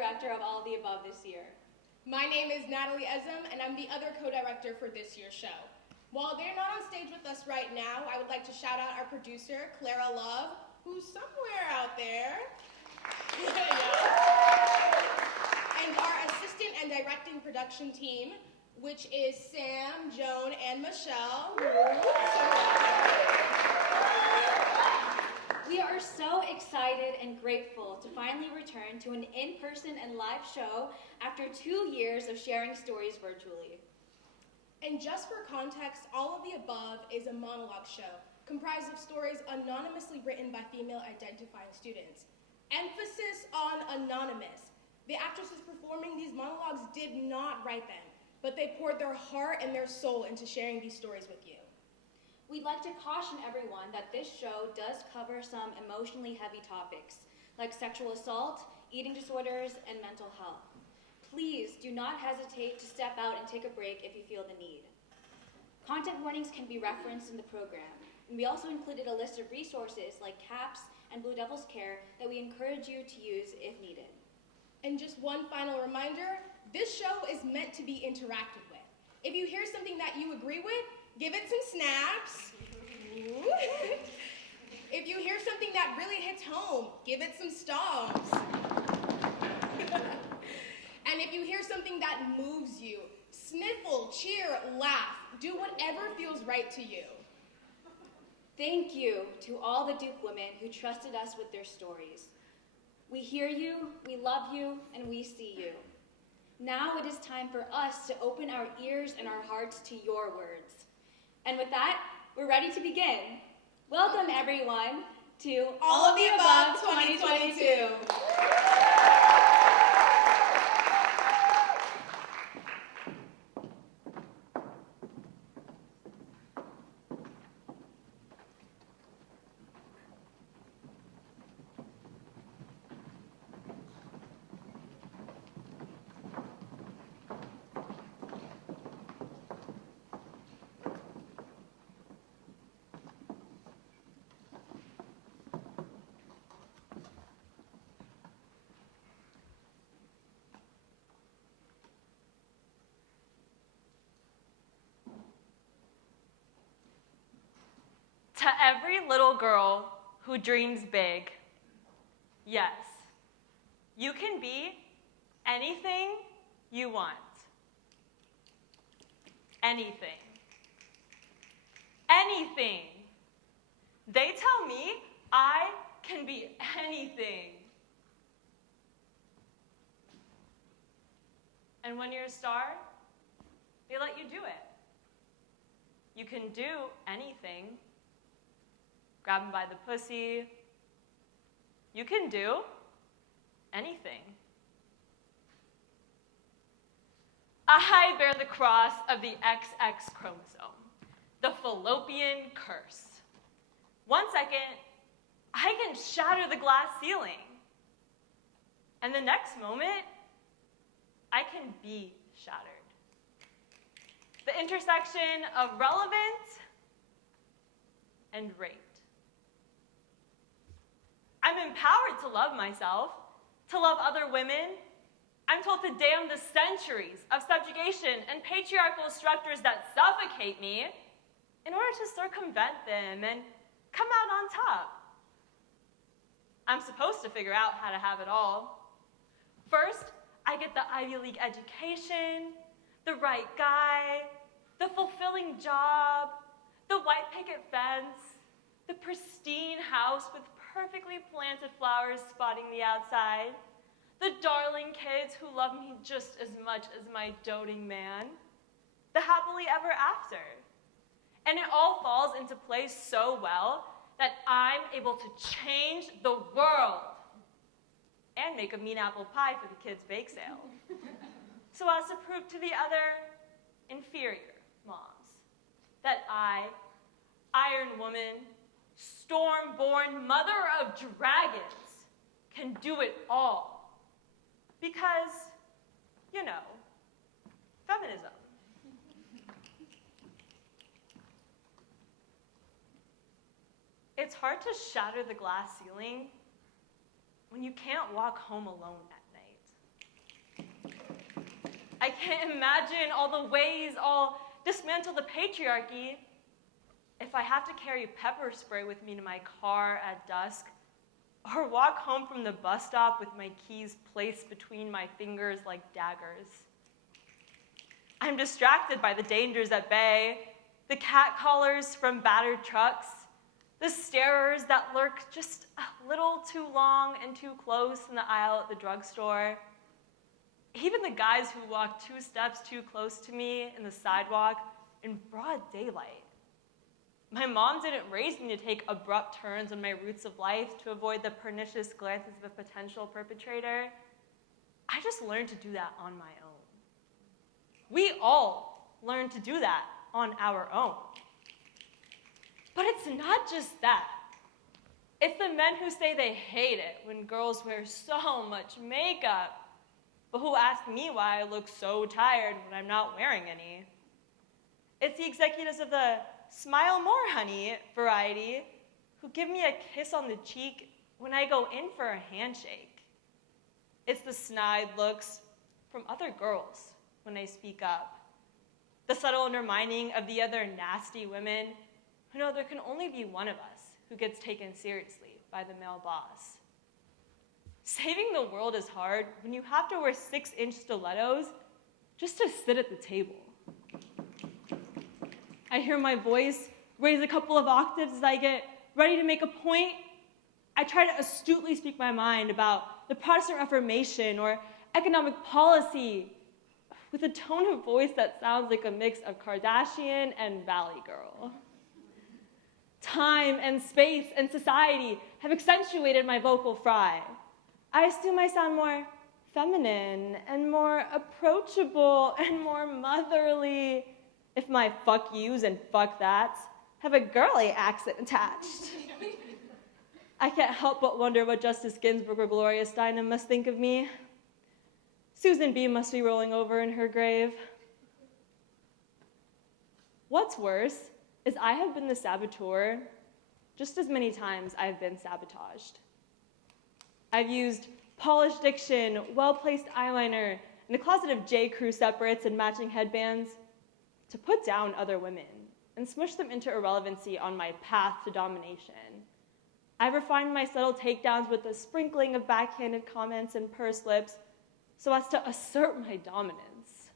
co-director of all of the above this year. My name is Natalie Ezem, and I'm the other co-director for this year's show. While they're not on stage with us right now, I would like to shout out our producer, Clara Love, who's somewhere out there. And our assistant and directing production team, which is Sam, Joan, and Mashal. We are so excited and grateful to finally return to an in-person and live show after 2 years of sharing stories virtually. And just for context, all of the above is a monologue show comprised of stories anonymously written by female-identifying students. Emphasis on anonymous. The actresses performing these monologues did not write them, but they poured their heart and their soul into sharing these stories with you. We'd like to caution everyone that this show does cover some emotionally heavy topics, like sexual assault, eating disorders, and mental health. Please do not hesitate to step out and take a break if you feel the need. Content warnings can be referenced in the program, and we also included a list of resources like CAPS and Blue Devil's Care that we encourage you to use if needed. And just one final reminder, this show is meant to be interacted with. If you hear something that you agree with, give it some snaps. If you hear something that really hits home, give it some stomps. And if you hear something that moves you, sniffle, cheer, laugh, do whatever feels right to you. Thank you to all the Duke women who trusted us with their stories. We hear you, we love you, and we see you. Now it is time for us to open our ears and our hearts to your words. And with that, we're ready to begin. Welcome everyone to All of the Above 2022. To every little girl who dreams big, yes, you can be anything you want. Anything. Anything. They tell me I can be anything. And when you're a star, they let you do it. You can do anything. Grab him by the pussy. You can do anything. I bear the cross of the XX chromosome, the fallopian curse. 1 second, I can shatter the glass ceiling. And the next moment, I can be shattered. The intersection of relevant and raped. I'm empowered to love myself, to love other women. I'm told to damn the centuries of subjugation and patriarchal structures that suffocate me in order to circumvent them and come out on top. I'm supposed to figure out how to have it all. First, I get the Ivy League education, the right guy, the fulfilling job, the white picket fence, the pristine house with perfectly planted flowers spotting the outside, the darling kids who love me just as much as my doting man, the happily ever after. And it all falls into place so well that I'm able to change the world and make a mean apple pie for the kids' bake sale, so as to prove to the other inferior moms that I, Iron Woman, storm-born mother of dragons, can do it all. Because, you know, feminism. It's hard to shatter the glass ceiling when you can't walk home alone at night. Imagine all the ways I'll dismantle the patriarchy if I have to carry pepper spray with me to my car at dusk, or walk home from the bus stop with my keys placed between my fingers like daggers. I'm distracted by the dangers at bay, the catcallers from battered trucks, the starers that lurk just a little too long and too close in the aisle at the drugstore. Even the guys who walk 2 steps too close to me in the sidewalk in broad daylight. My mom didn't raise me to take abrupt turns on my routes of life to avoid the pernicious glances of a potential perpetrator. I just learned to do that on my own. We all learn to do that on our own. But it's not just that. It's the men who say they hate it when girls wear so much makeup, but who ask me why I look so tired when I'm not wearing any. It's the executives of the "smile more, honey" variety who give me a kiss on the cheek when I go in for a handshake. It's the snide looks from other girls when I speak up. The subtle undermining of the other nasty women who know there can only be one of us who gets taken seriously by the male boss. Saving the world is hard when you have to wear 6-inch stilettos just to sit at the table. I hear my voice raise a couple of octaves as I get ready to make a point. I try to astutely speak my mind about the Protestant Reformation or economic policy with a tone of voice that sounds like a mix of Kardashian and Valley Girl. Time and space and society have accentuated my vocal fry. I assume I sound more feminine and more approachable and more motherly if my fuck yous and fuck that's have a girly accent attached. I can't help but wonder what Justice Ginsburg or Gloria Steinem must think of me. Susan B. must be rolling over in her grave. What's worse is I have been the saboteur just as many times I've been sabotaged. I've used polished diction, well-placed eyeliner, and a closet of J. Crew separates and matching headbands to put down other women and smush them into irrelevancy on my path to domination. I've refined my subtle takedowns with a sprinkling of backhanded comments and pursed lips so as to assert my dominance.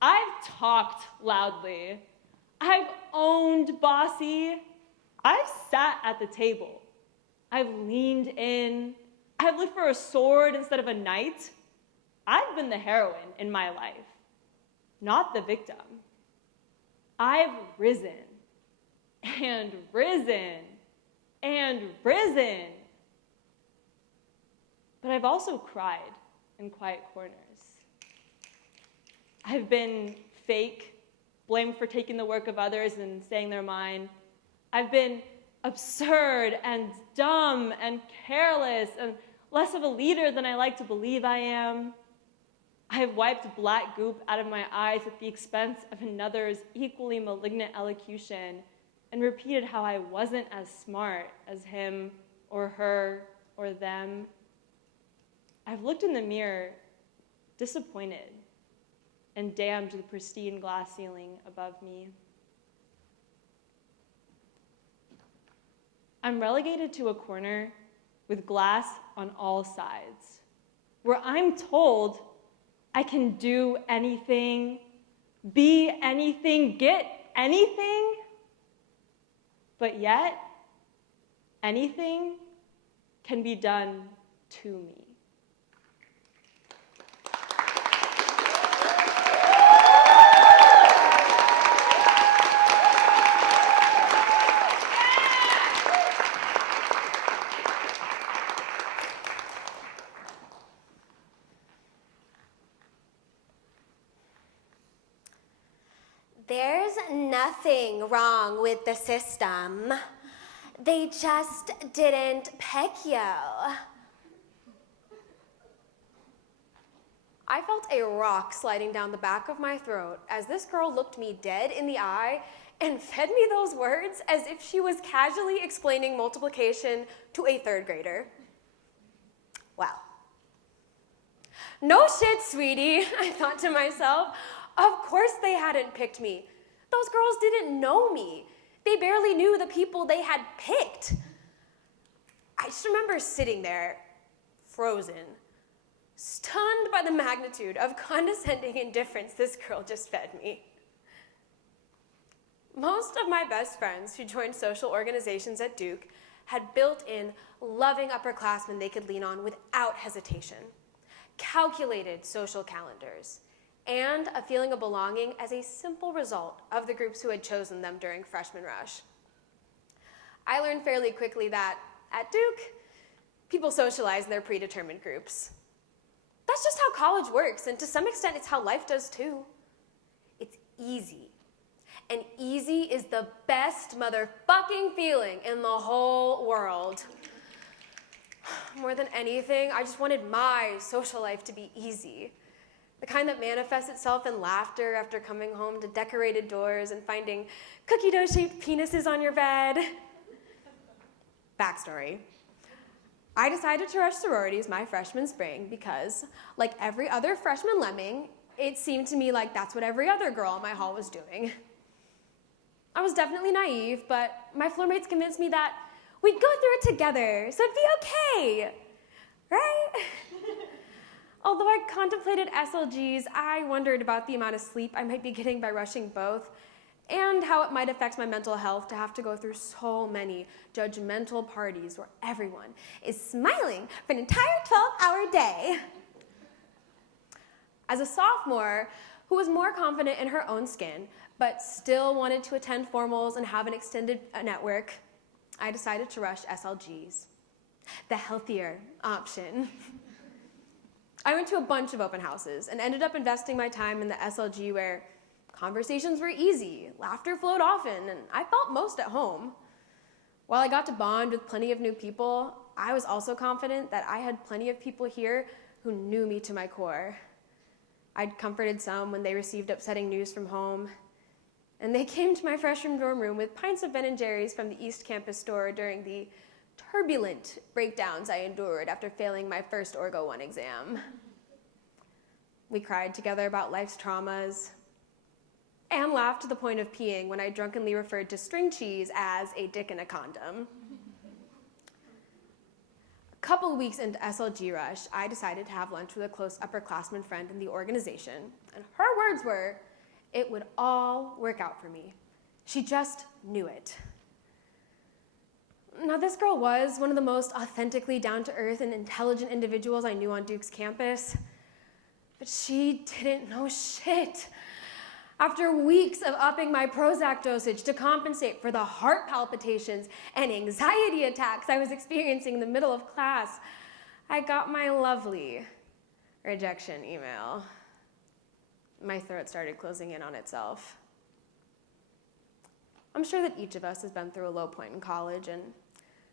I've talked loudly. I've owned bossy. I've sat at the table. I've leaned in. I've lived for a sword instead of a knight. I've been the heroine in my life, not the victim. I've risen and risen and risen. But I've also cried in quiet corners. I've been fake, blamed for taking the work of others and saying they're mine. I've been absurd and dumb and careless and less of a leader than I like to believe I am. I have wiped black goop out of my eyes at the expense of another's equally malignant elocution and repeated how I wasn't as smart as him or her or them. I've looked in the mirror, disappointed, and damned the pristine glass ceiling above me. I'm relegated to a corner with glass on all sides, where I'm told I can do anything, be anything, get anything, but yet anything can be done to me. There's nothing wrong with the system. They just didn't pick you. I felt a rock sliding down the back of my throat as this girl looked me dead in the eye and fed me those words as if she was casually explaining multiplication to a 3rd grader. Well, No shit, sweetie, I thought to myself. Of course they hadn't picked me. Those girls didn't know me. They barely knew the people they had picked. I just remember sitting there, frozen, stunned by the magnitude of condescending indifference this girl just fed me. Most of my best friends who joined social organizations at Duke had built-in, loving upperclassmen they could lean on without hesitation, calculated social calendars, and a feeling of belonging as a simple result of the groups who had chosen them during freshman rush. I learned fairly quickly that, at Duke, people socialize in their predetermined groups. That's just how college works, and to some extent, it's how life does too. It's easy. And easy is the best motherfucking feeling in the whole world. More than anything, I just wanted my social life to be easy. The kind that manifests itself in laughter after coming home to decorated doors and finding cookie dough-shaped penises on your bed. Backstory. I decided to rush sororities my freshman spring because, like every other freshman lemming, it seemed to me like that's what every other girl in my hall was doing. I was definitely naive, but my floor mates convinced me that we'd go through it together, so it'd be okay, right? Although I contemplated SLGs, I wondered about the amount of sleep I might be getting by rushing both, and how it might affect my mental health to have to go through so many judgmental parties where everyone is smiling for an entire 12-hour day. As a sophomore who was more confident in her own skin, but still wanted to attend formals and have an extended network, I decided to rush SLGs, the healthier option. I went to a bunch of open houses and ended up investing my time in the SLG where conversations were easy, laughter flowed often, and I felt most at home. While I got to bond with plenty of new people, I was also confident that I had plenty of people here who knew me to my core. I'd comforted some when they received upsetting news from home, and they came to my freshman dorm room with pints of Ben & Jerry's from the East Campus store during the turbulent breakdowns I endured after failing my first Orgo 1 exam. We cried together about life's traumas and laughed to the point of peeing when I drunkenly referred to string cheese as a dick in a condom. A couple of weeks into SLG rush, I decided to have lunch with a close upperclassman friend in the organization, and her words were, "It would all work out for me." She just knew it. Now, this girl was one of the most authentically down-to-earth and intelligent individuals I knew on Duke's campus, but she didn't know shit. After weeks of upping my Prozac dosage to compensate for the heart palpitations and anxiety attacks I was experiencing in the middle of class, I got my lovely rejection email. My throat started closing in on itself. I'm sure that each of us has been through a low point in college, and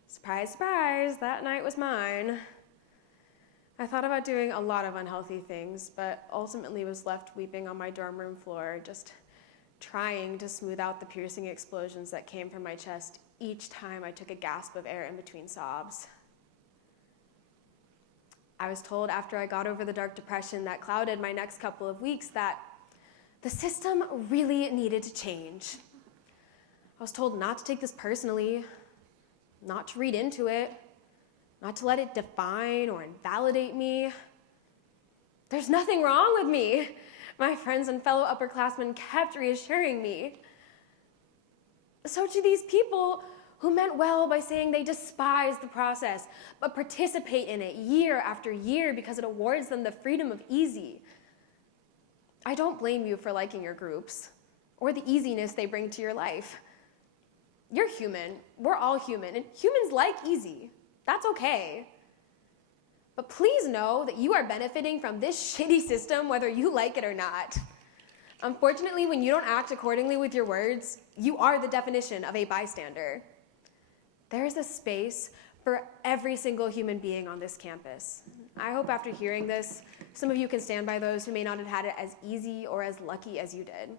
surprise, surprise, that night was mine. I thought about doing a lot of unhealthy things, but ultimately was left weeping on my dorm room floor, just trying to smooth out the piercing explosions that came from my chest each time I took a gasp of air in between sobs. I was told after I got over the dark depression that clouded my next couple of weeks that the system really needed to change. I was told not to take this personally, not to read into it, not to let it define or invalidate me. There's nothing wrong with me, my friends and fellow upperclassmen kept reassuring me. So to these people who meant well by saying they despise the process, but participate in it year after year because it awards them the freedom of easy, I don't blame you for liking your groups or the easiness they bring to your life. You're human, we're all human, and humans like easy. That's okay. But please know that you are benefiting from this shitty system whether you like it or not. Unfortunately, when you don't act accordingly with your words, you are the definition of a bystander. There is a space for every single human being on this campus. I hope after hearing this, some of you can stand by those who may not have had it as easy or as lucky as you did.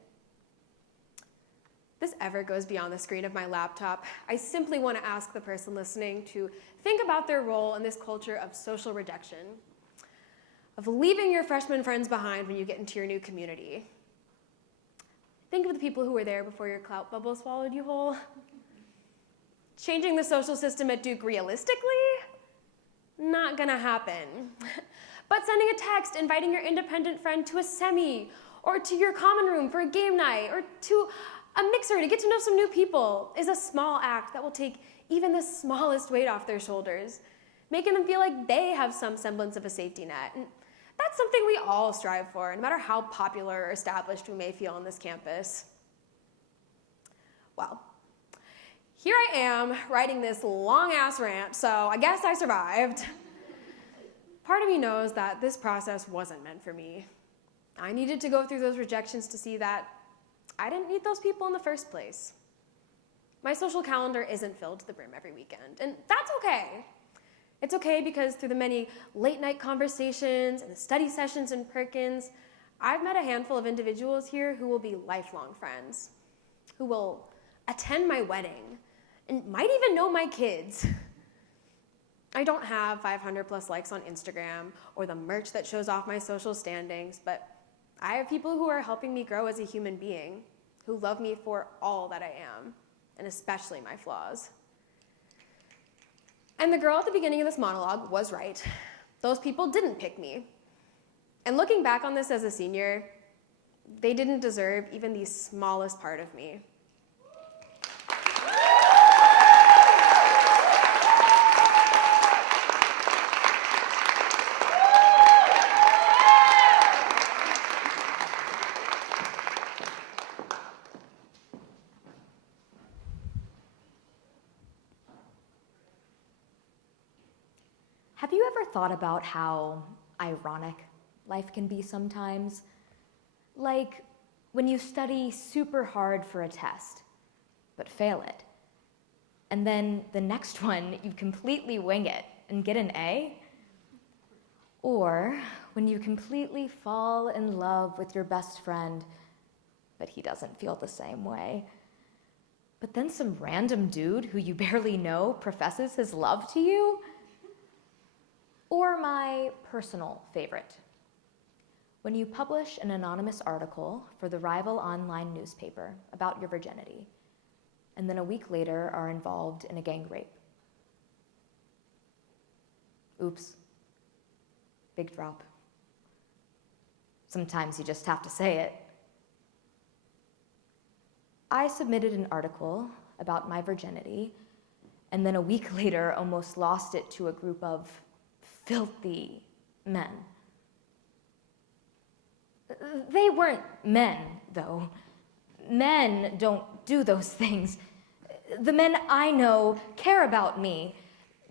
If this ever goes beyond the screen of my laptop, I simply want to ask the person listening to think about their role in this culture of social rejection. of leaving your freshman friends behind when you get into your new community. Think of the people who were there before your clout bubble swallowed you whole. Changing the social system at Duke realistically? Not gonna happen. But sending a text inviting your independent friend to a semi, or to your common room for a game night, or to a mixer to get to know some new people is a small act that will take even the smallest weight off their shoulders, making them feel like they have some semblance of a safety net. And that's something we all strive for, no matter how popular or established we may feel on this campus. Well, here I am writing this long-ass rant, so I guess I survived. Part of me knows that this process wasn't meant for me. I needed to go through those rejections to see that I didn't need those people in the first place. My social calendar isn't filled to the brim every weekend, and that's okay. It's okay because through the many late-night conversations and the study sessions in Perkins, I've met a handful of individuals here who will be lifelong friends, who will attend my wedding, and might even know my kids. I don't have 500 plus likes on Instagram or the merch that shows off my social standings, but I have people who are helping me grow as a human being, who love me for all that I am, and especially my flaws. And the girl at the beginning of this monologue was right. Those people didn't pick me. And looking back on this as a senior, they didn't deserve even the smallest part of me. Have you ever thought about how ironic life can be sometimes? Like when you study super hard for a test, but fail it. And then the next one, you completely wing it and get an A. Or when you completely fall in love with your best friend, but he doesn't feel the same way. But then some random dude who you barely know professes his love to you. Or my personal favorite, when you publish an anonymous article for the rival online newspaper about your virginity, and then a week later are involved in a gang rape. Oops. Big drop. Sometimes you just have to say it. I submitted an article about my virginity, and then a week later almost lost it to a group of filthy men. They weren't men, though. Men don't do those things. The men I know care about me.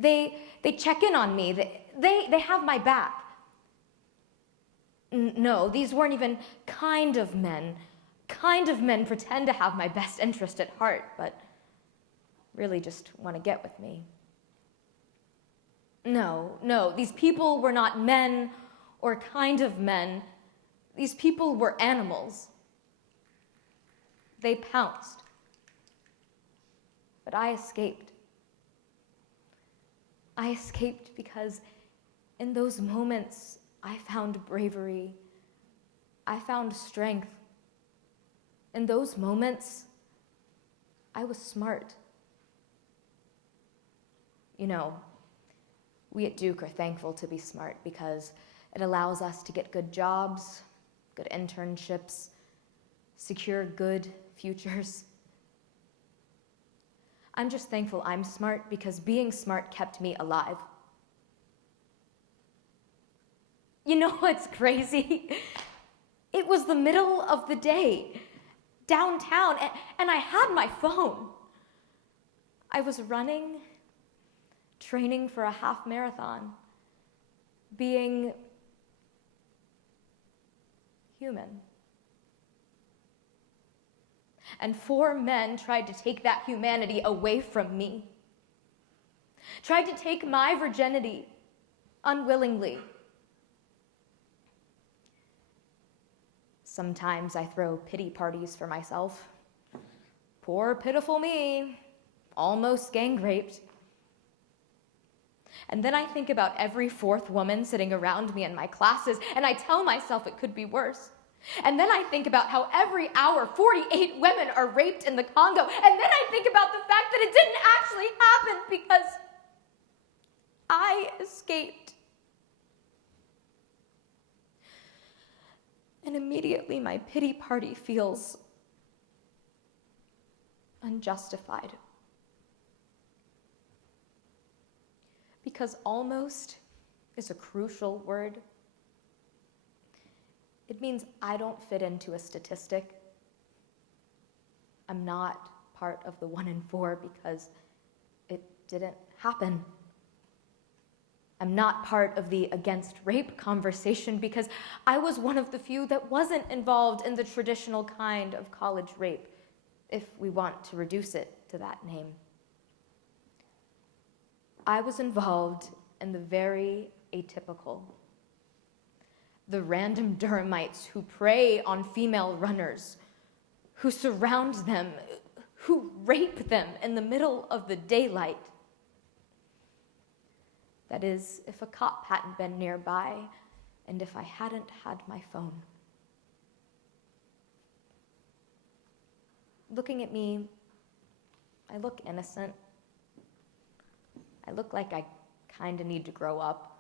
They check in on me. They have my back. No, these weren't even kind of men. Kind of men pretend to have my best interest at heart, but really just want to get with me. No, these people were not men or kind of men. These people were animals. They pounced. But I escaped. I escaped because in those moments I found bravery. I found strength. In those moments, I was smart. You know, we at Duke are thankful to be smart because it allows us to get good jobs, good internships, secure good futures. I'm just thankful I'm smart because being smart kept me alive. You know what's crazy? It was the middle of the day, downtown, and I had my phone. I was running, training for a half marathon, being human. And 4 men tried to take that humanity away from me, tried to take my virginity unwillingly. Sometimes I throw pity parties for myself. Poor, pitiful me, almost gang raped. And then I think about every fourth woman sitting around me in my classes, and I tell myself it could be worse. And then I think about how every hour 48 women are raped in the Congo, and then I think about the fact that it didn't actually happen because I escaped. And immediately my pity party feels unjustified. Because almost is a crucial word. It means I don't fit into a statistic. I'm not part of the 1 in 4 because it didn't happen. I'm not part of the against rape conversation because I was one of the few that wasn't involved in the traditional kind of college rape, if we want to reduce it to that name. I was involved in the very atypical. The random Durhamites who prey on female runners, who surround them, who rape them in the middle of the daylight. That is, if a cop hadn't been nearby and if I hadn't had my phone. Looking at me, I look innocent. I look like I kind of need to grow up.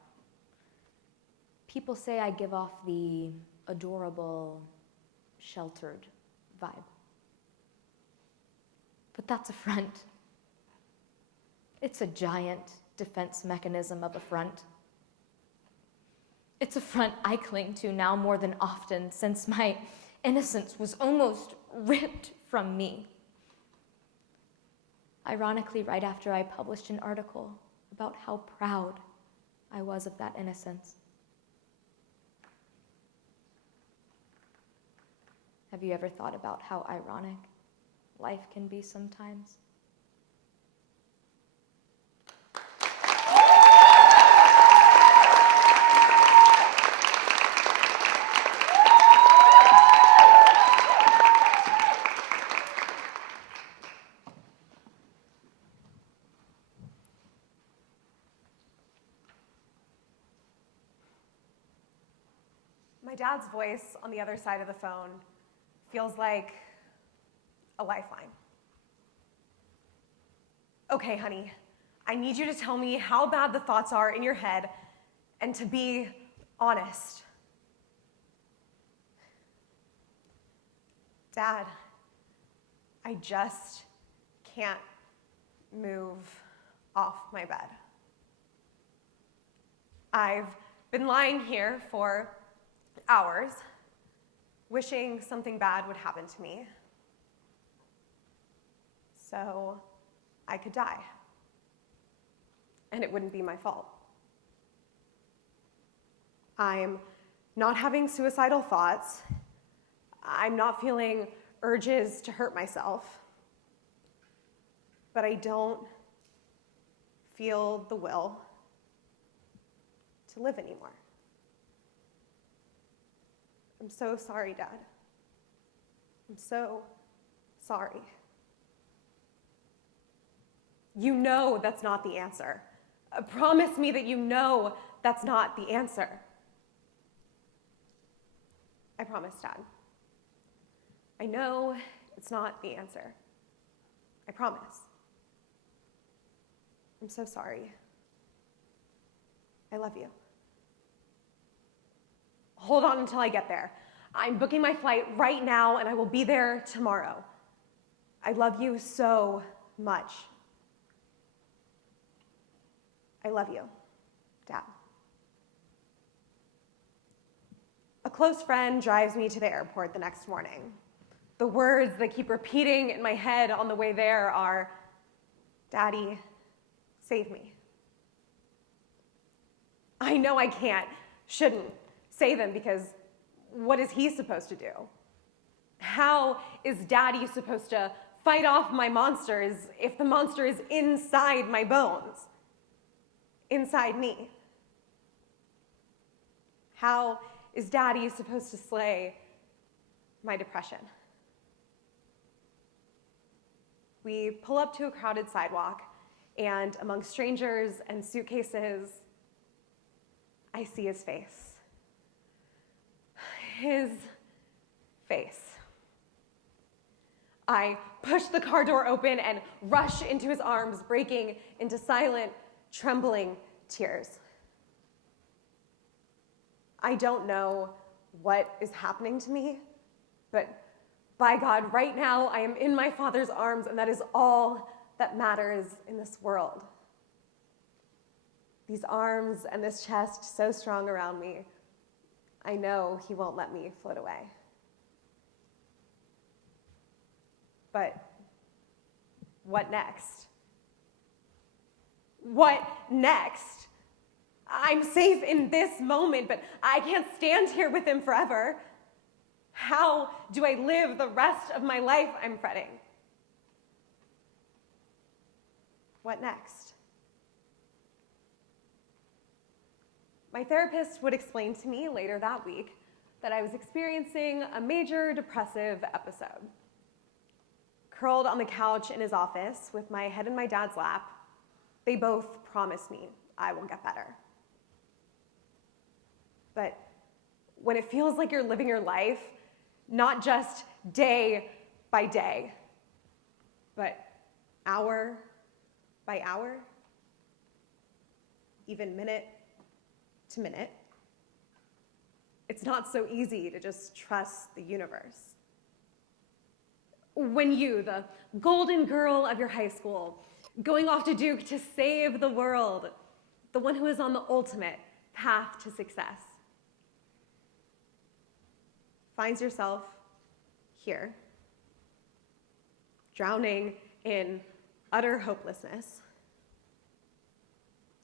People say I give off the adorable, sheltered vibe. But that's a front. It's a giant defense mechanism of a front. It's a front I cling to now more than often since my innocence was almost ripped from me. Ironically, right after I published an article about how proud I was of that innocence. Have you ever thought about how ironic life can be sometimes? My dad's voice on the other side of the phone feels like a lifeline. Okay, honey, I need you to tell me how bad the thoughts are in your head and to be honest. Dad, I just can't move off my bed. I've been lying here for hours, wishing something bad would happen to me, so I could die, and it wouldn't be my fault. I'm not having suicidal thoughts. I'm not feeling urges to hurt myself, but I don't feel the will to live anymore. I'm so sorry, Dad. I'm so sorry. You know that's not the answer. Promise me that you know that's not the answer. I promise, Dad. I know it's not the answer. I promise. I'm so sorry. I love you. Hold on until I get there. I'm booking my flight right now, and I will be there tomorrow. I love you so much. I love you, Dad. A close friend drives me to the airport the next morning. The words that keep repeating in my head on the way there are, Daddy, save me. I know I can't, shouldn't say them because what is he supposed to do? How is Daddy supposed to fight off my monsters if the monster is inside my bones? Inside me? How is Daddy supposed to slay my depression? We pull up to a crowded sidewalk, and among strangers and suitcases, I see his face. His face. I push the car door open and rush into his arms, breaking into silent, trembling tears. I don't know what is happening to me, but by God, right now I am in my Father's arms, and that is all that matters in this world. These arms and this chest so strong around me, I know he won't let me float away. But what next? What next? I'm safe in this moment, but I can't stand here with him forever. How do I live the rest of my life? I'm fretting. What next? My therapist would explain to me later that week that I was experiencing a major depressive episode. Curled on the couch in his office with my head in my dad's lap, they both promised me I will get better. But when it feels like you're living your life, not just day by day, but hour by hour, even minute to minute, it's not so easy to just trust the universe. When you, the golden girl of your high school, going off to Duke to save the world, the one who is on the ultimate path to success, finds yourself here, drowning in utter hopelessness,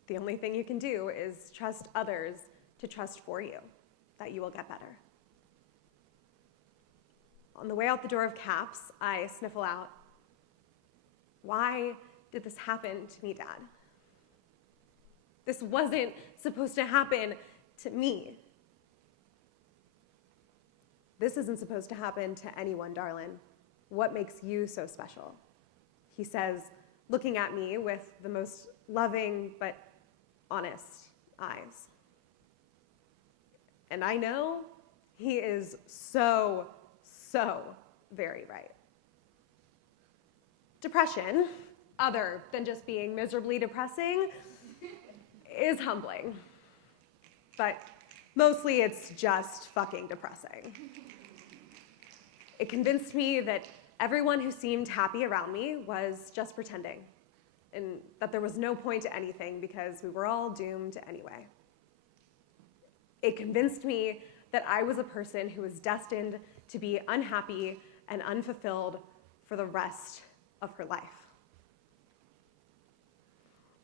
the only thing you can do is trust others to trust for you that you will get better. On the way out the door of CAPS, I sniffle out, "Why did this happen to me, Dad? This wasn't supposed to happen to me." "This isn't supposed to happen to anyone, darling. What makes you so special?" he says, looking at me with the most loving but honest eyes. And I know he is so very right. Depression, other than just being miserably depressing, is humbling. But mostly it's just fucking depressing. It convinced me that everyone who seemed happy around me was just pretending, and that there was no point to anything because we were all doomed anyway. It convinced me that I was a person who was destined to be unhappy and unfulfilled for the rest of her life.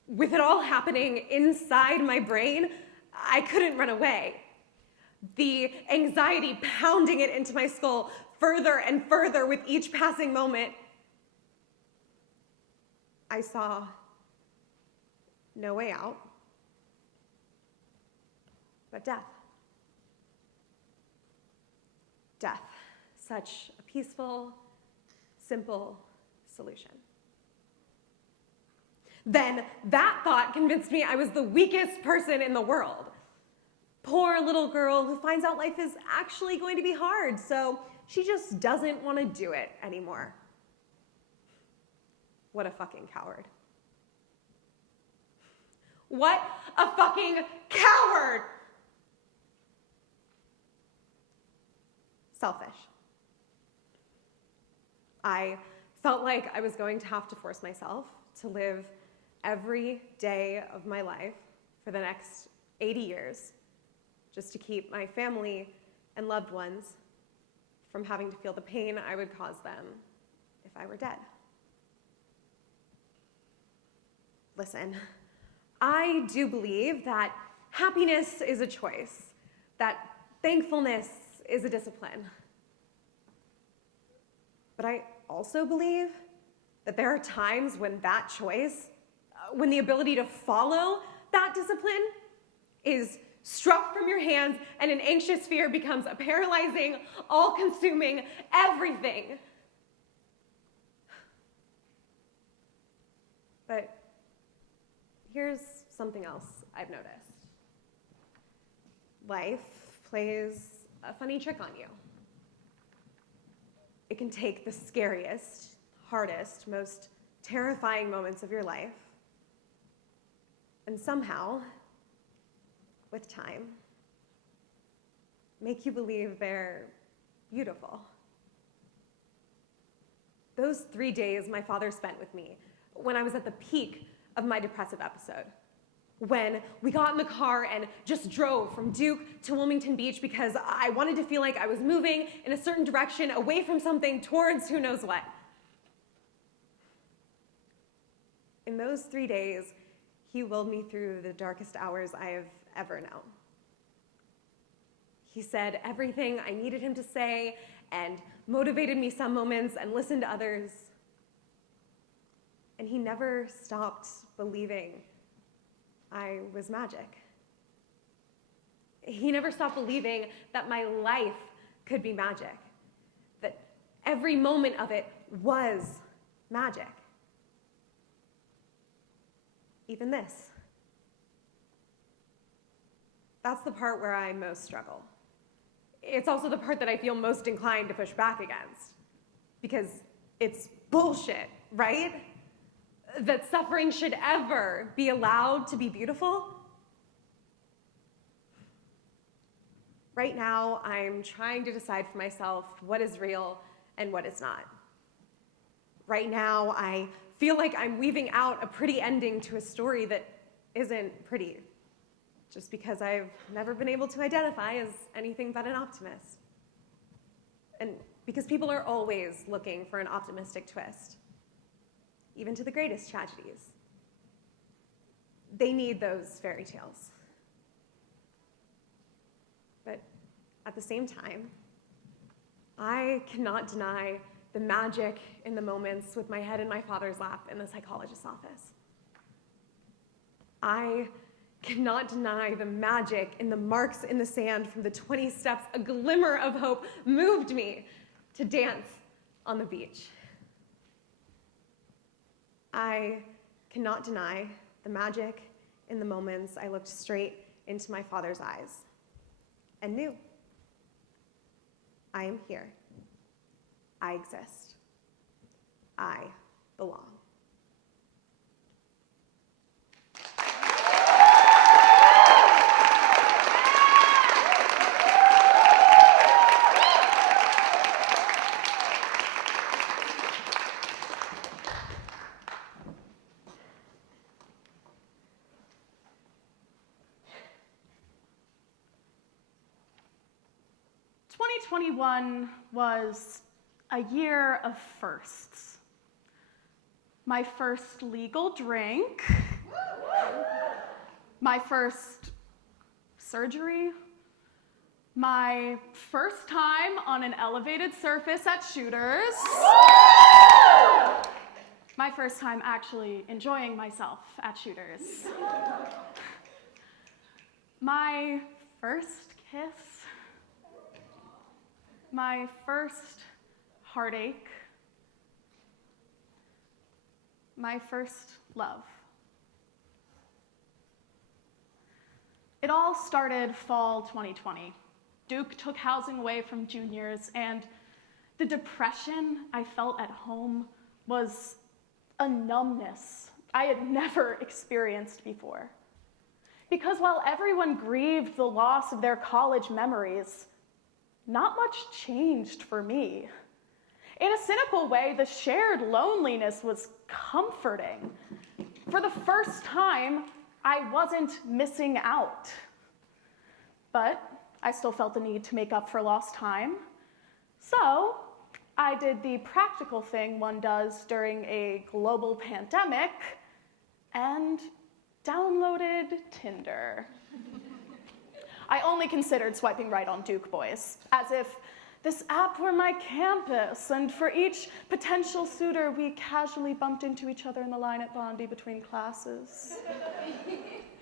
With it all happening inside my brain, I couldn't run away. The anxiety pounding it into my skull further and further with each passing moment. I saw no way out but death. Death, such a peaceful, simple solution. Then that thought convinced me I was the weakest person in the world. Poor little girl who finds out life is actually going to be hard, so she just doesn't want to do it anymore. What a fucking coward. What a fucking coward! Selfish. I felt like I was going to have to force myself to live every day of my life for the next 80 years just to keep my family and loved ones from having to feel the pain I would cause them if I were dead. Listen, I do believe that happiness is a choice, that thankfulness is a discipline. But I also believe that there are times when that choice, when the ability to follow that discipline is struck from your hands and an anxious fear becomes a paralyzing, all-consuming everything. But here's something else I've noticed. Life plays a funny trick on you. It can take the scariest, hardest, most terrifying moments of your life, and somehow, with time, make you believe they're beautiful. Those 3 days my father spent with me when I was at the peak of my depressive episode, when we got in the car and just drove from Duke to Wilmington Beach because I wanted to feel like I was moving in a certain direction, away from something, towards who knows what. In those 3 days, he willed me through the darkest hours I have ever known. He said everything I needed him to say and motivated me some moments and listened to others. And he never stopped believing I was magic. He never stopped believing that my life could be magic, that every moment of it was magic. Even this. That's the part where I most struggle. It's also the part that I feel most inclined to push back against, because it's bullshit, right? That suffering should ever be allowed to be beautiful. Right now, I'm trying to decide for myself what is real and what is not. Right now, I feel like I'm weaving out a pretty ending to a story that isn't pretty, just because I've never been able to identify as anything but an optimist. And because people are always looking for an optimistic twist, even to the greatest tragedies. They need those fairy tales. But at the same time, I cannot deny the magic in the moments with my head in my father's lap in the psychologist's office. I cannot deny the magic in the marks in the sand from the 20 steps. A glimmer of hope moved me to dance on the beach. I cannot deny the magic in the moments I looked straight into my father's eyes and knew I am here. I exist. I belong. '21 was a year of firsts. My first legal drink, my first surgery, my first time on an elevated surface at Shooters, my first time actually enjoying myself at Shooters, my first kiss, my first heartache, my first love. It all started fall 2020. Duke took housing away from juniors, and the depression I felt at home was a numbness I had never experienced before. Because while everyone grieved the loss of their college memories, not much changed for me. In a cynical way, the shared loneliness was comforting. For the first time, I wasn't missing out. But I still felt the need to make up for lost time. So I did the practical thing one does during a global pandemic and downloaded Tinder. I only considered swiping right on Duke boys, as if this app were my campus, and for each potential suitor, we casually bumped into each other in the line at Bondi between classes.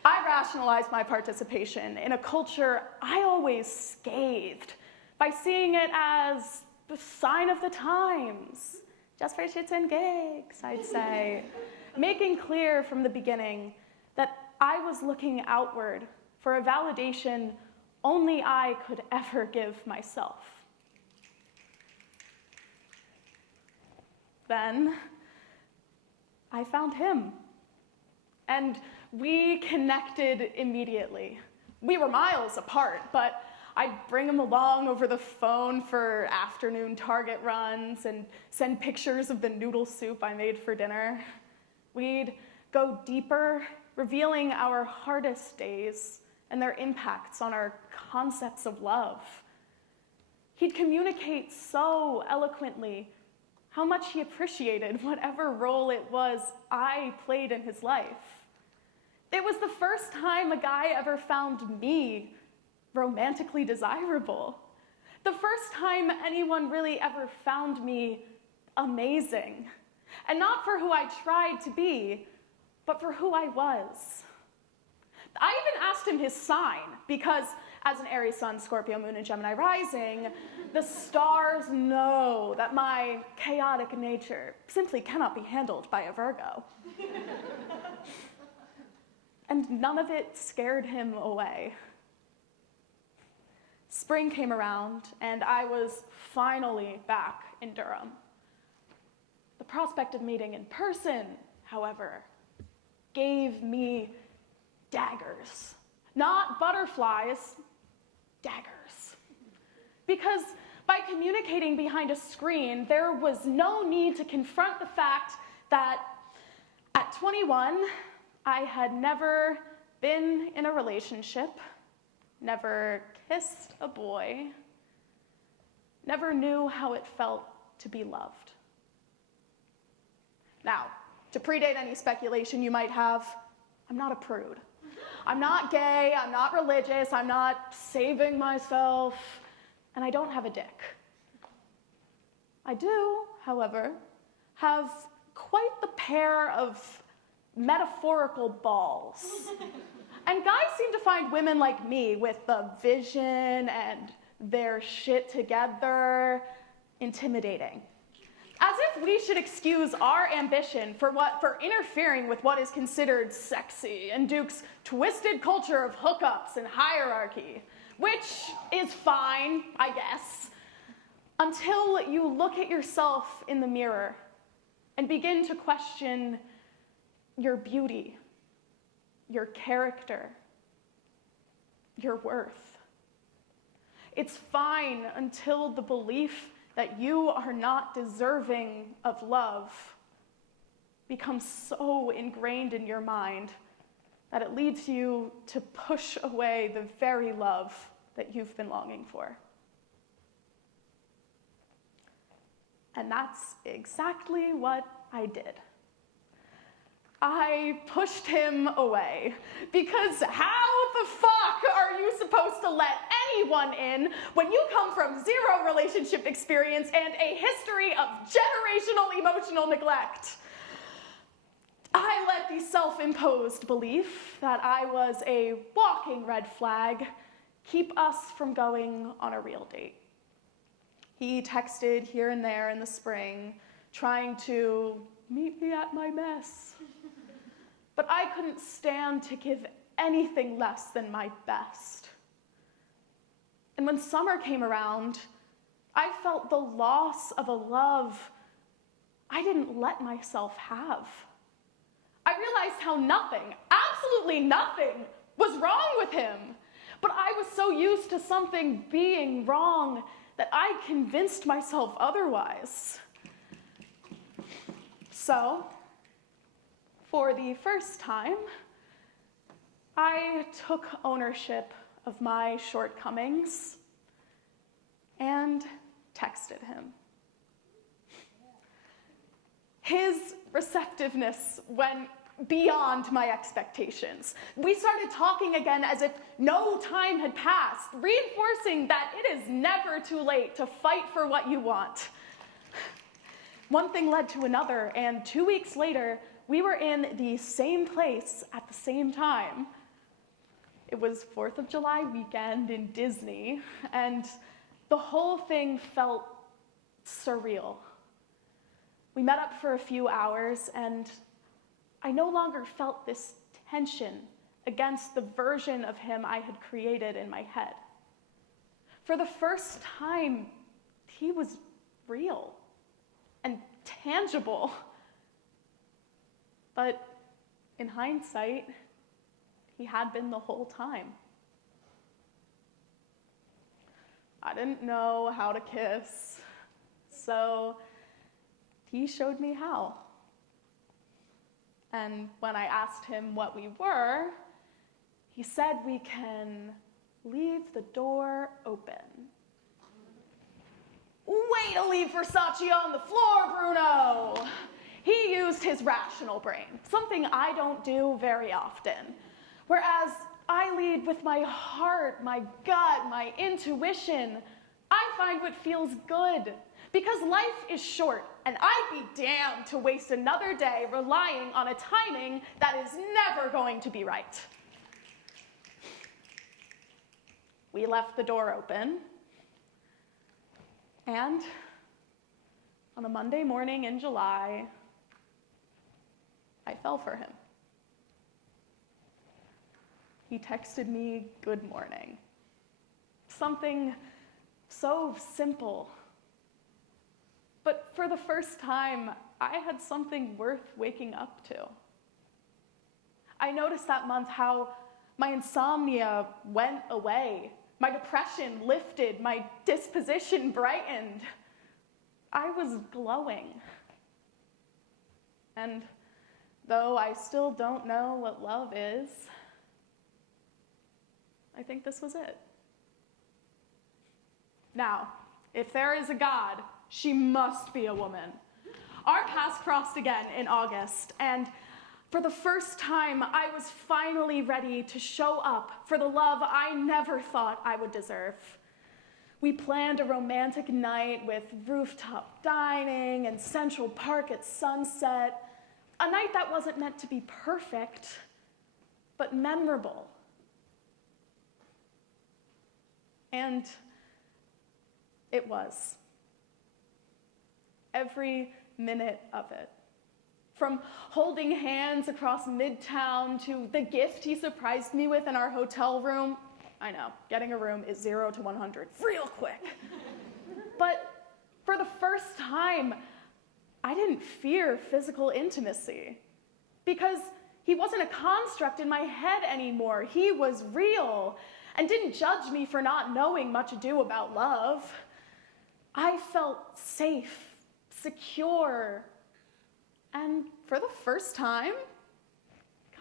I rationalized my participation in a culture I always scathed by seeing it as the sign of the times, just for shits and gigs, I'd say, making clear from the beginning that I was looking outward for a validation only I could ever give myself. Then I found him, and we connected immediately. We were miles apart, but I'd bring him along over the phone for afternoon Target runs and send pictures of the noodle soup I made for dinner. We'd go deeper, revealing our hardest days and their impacts on our concepts of love. He'd communicate so eloquently how much he appreciated whatever role it was I played in his life. It was the first time a guy ever found me romantically desirable. The first time anyone really ever found me amazing. And not for who I tried to be, but for who I was. I even asked him his sign, because as an Aries Sun, Scorpio Moon, and Gemini rising, the stars know that my chaotic nature simply cannot be handled by a Virgo. And none of it scared him away. Spring came around, and I was finally back in Durham. The prospect of meeting in person, however, gave me daggers. Not butterflies, daggers. Because by communicating behind a screen, there was no need to confront the fact that at 21, I had never been in a relationship, never kissed a boy, never knew how it felt to be loved. Now, to predate any speculation you might have, I'm not a prude. I'm not gay, I'm not religious, I'm not saving myself, and I don't have a dick. I do, however, have quite the pair of metaphorical balls. And guys seem to find women like me with the vision and their shit together intimidating. As if we should excuse our ambition for interfering with what is considered sexy in Duke's twisted culture of hookups and hierarchy, which is fine, I guess, until you look at yourself in the mirror and begin to question your beauty, your character, your worth. It's fine until the belief that you are not deserving of love becomes so ingrained in your mind that it leads you to push away the very love that you've been longing for. And that's exactly what I did. I pushed him away, because how the fuck are you supposed to let anyone in when you come from zero relationship experience and a history of generational emotional neglect? I let the self-imposed belief that I was a walking red flag keep us from going on a real date. He texted here and there in the spring, trying to meet me at my mess. But I couldn't stand to give anything less than my best. And when summer came around, I felt the loss of a love I didn't let myself have. I realized how nothing, absolutely nothing, was wrong with him. But I was so used to something being wrong that I convinced myself otherwise. So, for the first time, I took ownership of my shortcomings and texted him. His receptiveness went beyond my expectations. We started talking again as if no time had passed, reinforcing that it is never too late to fight for what you want. One thing led to another, and 2 weeks later, we were in the same place at the same time. It was 4th of July weekend in Disney, and the whole thing felt surreal. We met up for a few hours, and I no longer felt this tension against the version of him I had created in my head. For the first time, he was real and tangible. But in hindsight, he had been the whole time. I didn't know how to kiss, so he showed me how. And when I asked him what we were, he said we can leave the door open. Way to leave Versace on the floor, Bruno! He used his rational brain, something I don't do very often. Whereas I lead with my heart, my gut, my intuition. I find what feels good. Because life is short, and I'd be damned to waste another day relying on a timing that is never going to be right. We left the door open, and on a Monday morning in July, I fell for him. He texted me, "Good morning." Something so simple. But for the first time, I had something worth waking up to. I noticed that month how my insomnia went away. My depression lifted, my disposition brightened. I was glowing. And though I still don't know what love is, I think this was it. Now, if there is a God, she must be a woman. Our paths crossed again in August, and for the first time, I was finally ready to show up for the love I never thought I would deserve. We planned a romantic night with rooftop dining and Central Park at sunset, a night that wasn't meant to be perfect, but memorable. And it was. Every minute of it. From holding hands across Midtown to the gift he surprised me with in our hotel room. I know, getting a room is 0 to 100 real quick. But for the first time, I didn't fear physical intimacy because he wasn't a construct in my head anymore. He was real and didn't judge me for not knowing much ado about love. I felt safe, secure, and for the first time,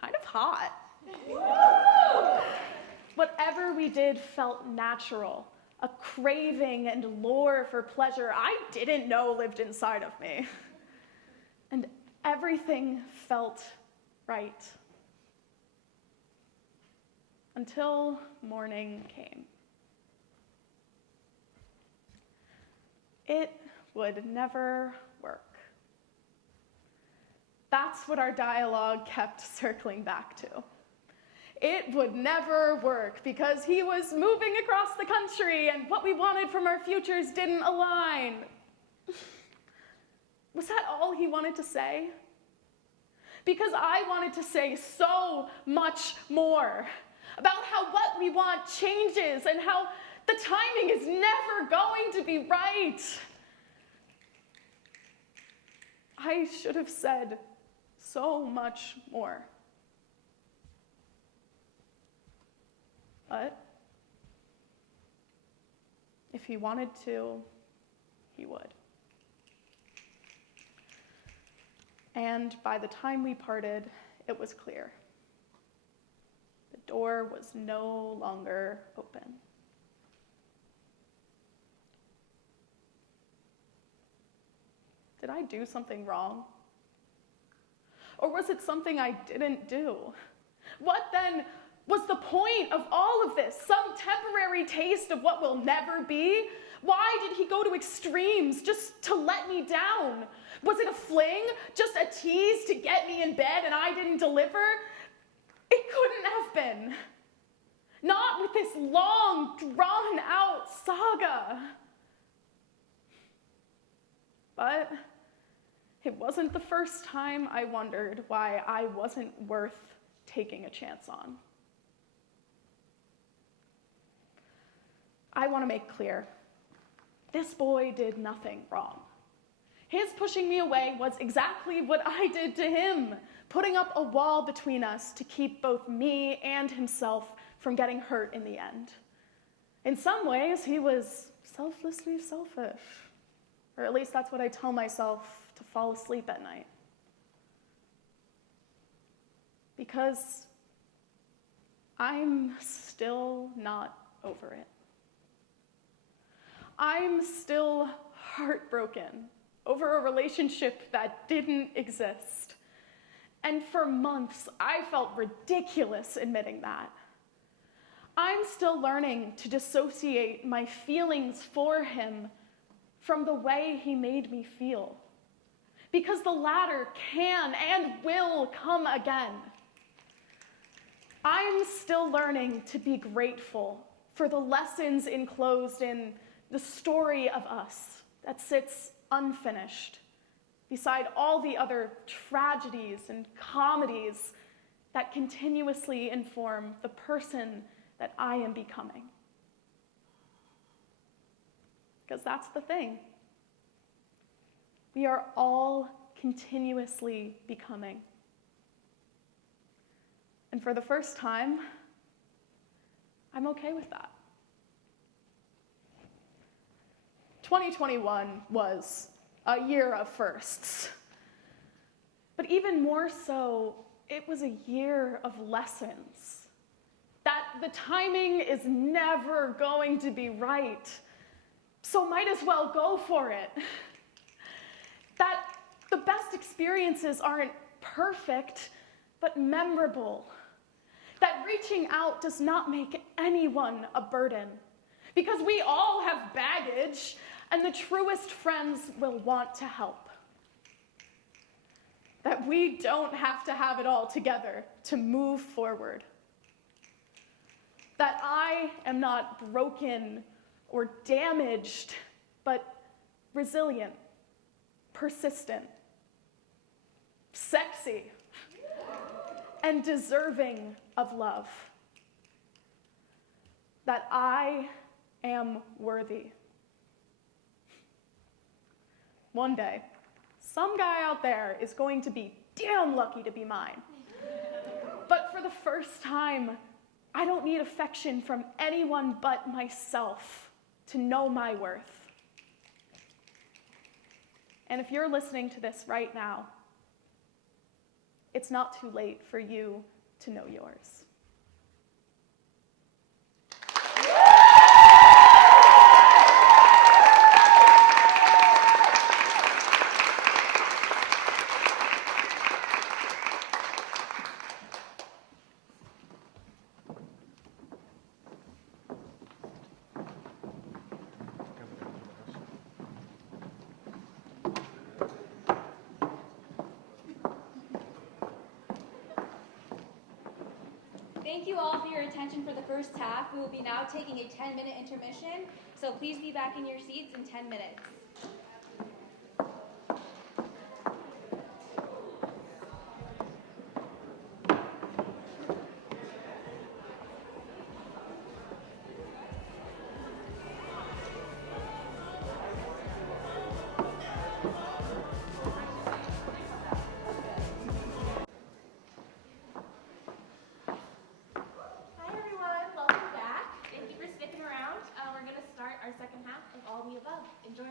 kind of hot. Whatever we did felt natural, a craving and lure for pleasure I didn't know lived inside of me. And everything felt right. Until morning came. It would never work. That's what our dialogue kept circling back to. It would never work because he was moving across the country and what we wanted from our futures didn't align. Was that all he wanted to say? Because I wanted to say so much more about how what we want changes and how the timing is never going to be right. I should have said so much more. But if he wanted to, he would. And by the time we parted, it was clear. The door was no longer open. Did I do something wrong? Or was it something I didn't do? What then was the point of all of this? Some temporary taste of what will never be? Why did he go to extremes just to let me down? Was it a fling? Just a tease to get me in bed and I didn't deliver? It couldn't have been. Not with this long, drawn-out saga. But it wasn't the first time I wondered why I wasn't worth taking a chance on. I want to make clear, this boy did nothing wrong. His pushing me away was exactly what I did to him, putting up a wall between us to keep both me and himself from getting hurt in the end. In some ways, he was selflessly selfish, or at least that's what I tell myself to fall asleep at night. Because I'm still not over it. I'm still heartbroken over a relationship that didn't exist. And for months, I felt ridiculous admitting that. I'm still learning to dissociate my feelings for him from the way he made me feel. Because the latter can and will come again. I'm still learning to be grateful for the lessons enclosed in the story of us that sits unfinished beside all the other tragedies and comedies that continuously inform the person that I am becoming. Because that's the thing. We are all continuously becoming. And for the first time, I'm okay with that. 2021 was a year of firsts. But even more so, it was a year of lessons. That the timing is never going to be right. So might as well go for it. That the best experiences aren't perfect, but memorable. That reaching out does not make anyone a burden. Because we all have baggage, and the truest friends will want to help. That we don't have to have it all together to move forward. That I am not broken or damaged, but resilient, persistent, sexy, and deserving of love. That I am worthy. One day, some guy out there is going to be damn lucky to be mine. But for the first time, I don't need affection from anyone but myself to know my worth. And if you're listening to this right now, it's not too late for you to know yours. Thank you all for your attention for the first half. We will be now taking a 10-minute intermission, so please be back in your seats in 10 minutes. Our second half of All the Above. Enjoy.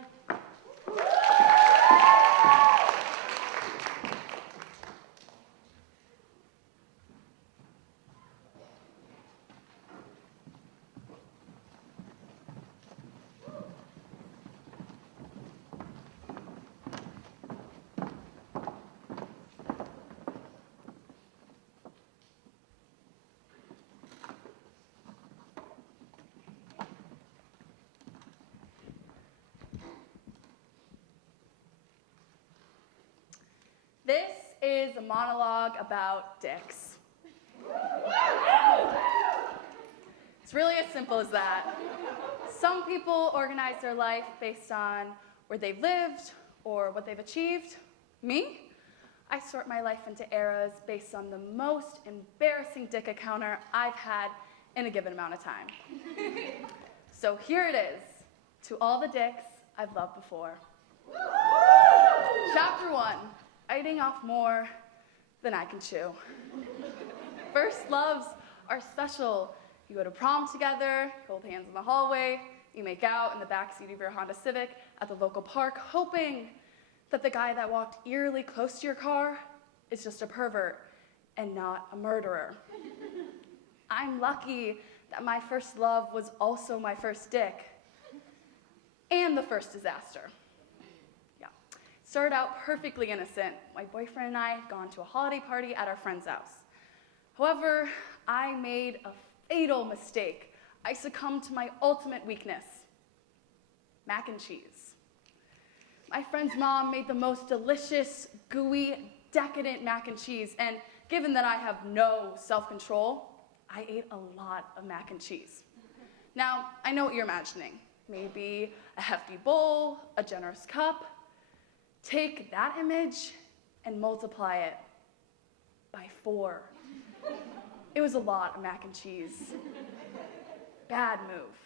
This is a monologue about dicks. It's really as simple as that. Some people organize their life based on where they've lived or what they've achieved. Me? I sort my life into eras based on the most embarrassing dick encounter I've had in a given amount of time. So here it is, to all the dicks I've loved before. Chapter 1, biting off more than I can chew. First loves are special. You go to prom together, hold hands in the hallway, you make out in the backseat of your Honda Civic at the local park, hoping that the guy that walked eerily close to your car is just a pervert and not a murderer. I'm lucky that my first love was also my first dick and the first disaster. Yeah, started out perfectly innocent. My boyfriend and I had gone to a holiday party at our friend's house. However, I made a fatal mistake. I succumbed to my ultimate weakness, mac and cheese. My friend's mom made the most delicious, gooey, decadent mac and cheese, and given that I have no self-control, I ate a lot of mac and cheese. Now, I know what you're imagining. Maybe a hefty bowl, a generous cup. Take that image and multiply it by 4. It was a lot of mac and cheese. Bad move.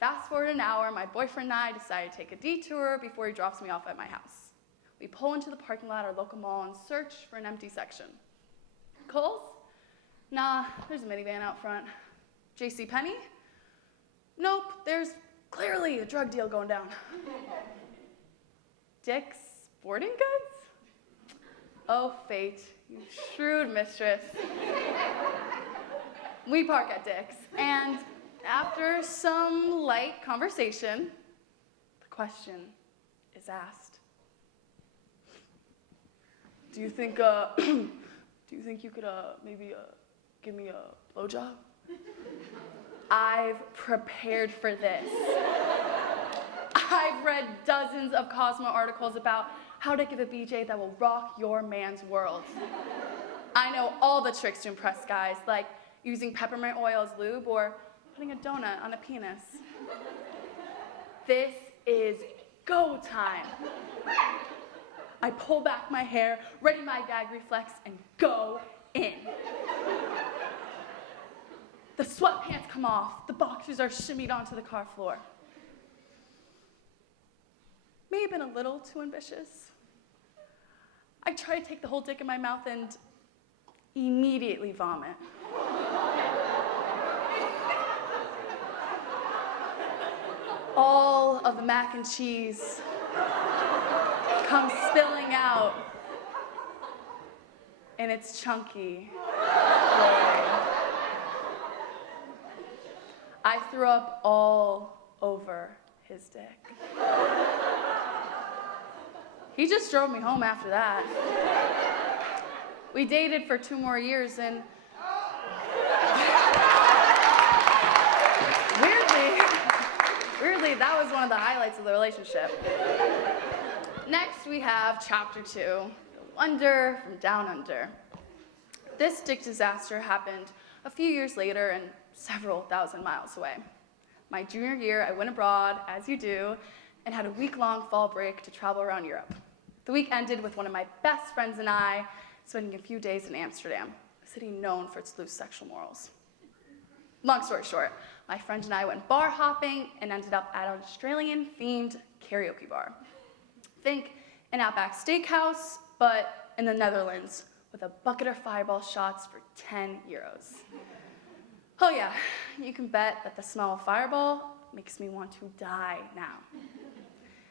Fast forward an hour, my boyfriend and I decided to take a detour before he drops me off at my house. We pull into the parking lot at our local mall and search for an empty section. Kohl's? Nah, there's a minivan out front. JCPenney? Nope, there's clearly a drug deal going down. Dick's Sporting Goods? Oh, fate, you shrewd mistress. We park at Dick's, and after some light conversation, the question is asked. Do you think you could maybe give me a blowjob? I've prepared for this. I've read dozens of Cosmo articles about how to give a BJ that will rock your man's world. I know all the tricks to impress guys, like using peppermint oil as lube or putting a donut on a penis. This is go time. I pull back my hair, ready my gag reflex, and go in. The sweatpants come off, the boxers are shimmied onto the car floor. May have been a little too ambitious. I try to take the whole dick in my mouth and immediately vomit. All of the mac and cheese comes spilling out, and it's chunky. I threw up all over his dick. He just drove me home after that. We dated for 2 more years, and weirdly, that was one of the highlights of the relationship. Next, we have chapter 2, The Wonder from Down Under. This dick disaster happened a few years later and several thousand miles away. My junior year, I went abroad, as you do, and had a week-long fall break to travel around Europe. The week ended with one of my best friends and I spending a few days in Amsterdam, a city known for its loose sexual morals. Long story short, my friend and I went bar hopping and ended up at an Australian-themed karaoke bar. Think an Outback Steakhouse, but in the Netherlands, with a bucket of Fireball shots for 10 euros. Oh yeah, you can bet that the smell of Fireball makes me want to die now.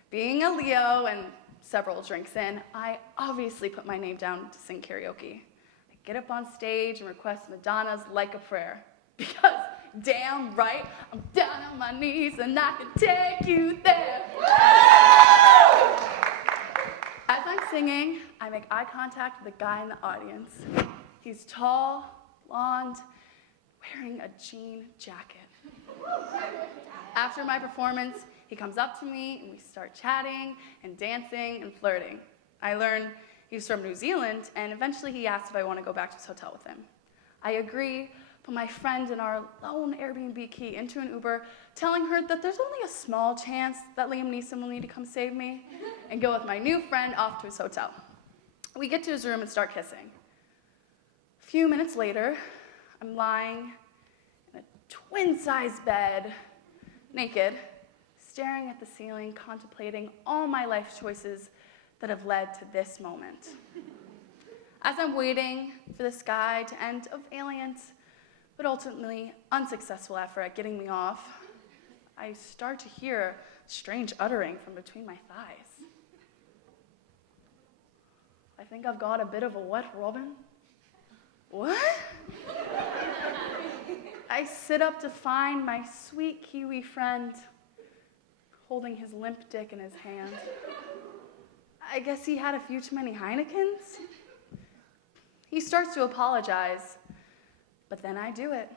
Being a Leo and several drinks in, I obviously put my name down to sing karaoke. I get up on stage and request Madonna's Like a Prayer, because damn right, I'm down on my knees and I can take you there. As I'm singing, I make eye contact with the guy in the audience. He's tall, blonde, wearing a jean jacket. After my performance, he comes up to me and we start chatting and dancing and flirting. I learn he's from New Zealand, and eventually he asks if I want to go back to his hotel with him. I agree, put my friend in our lone Airbnb key into an Uber, telling her that there's only a small chance that Liam Neeson will need to come save me, and go with my new friend off to his hotel. We get to his room and start kissing. A few minutes later, I'm lying in a twin-size bed, naked, staring at the ceiling, contemplating all my life choices that have led to this moment. As I'm waiting for the sky to end a valiant, but ultimately unsuccessful effort at getting me off, I start to hear strange uttering from between my thighs. I think I've got a bit of a wet robin. What? I sit up to find my sweet Kiwi friend holding his limp dick in his hand. I guess he had a few too many Heinekens. He starts to apologize, but then I do it.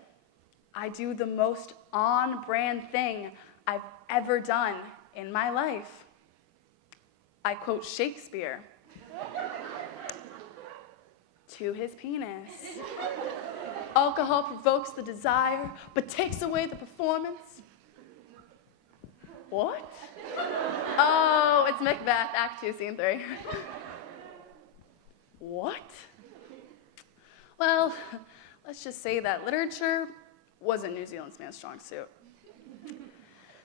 I do the most on-brand thing I've ever done in my life. I quote Shakespeare. To his penis. Alcohol provokes the desire, but takes away the performance. What? Oh, it's Macbeth, Act 2, Scene 3. What? Well, let's just say that literature wasn't New Zealand's man's strong suit.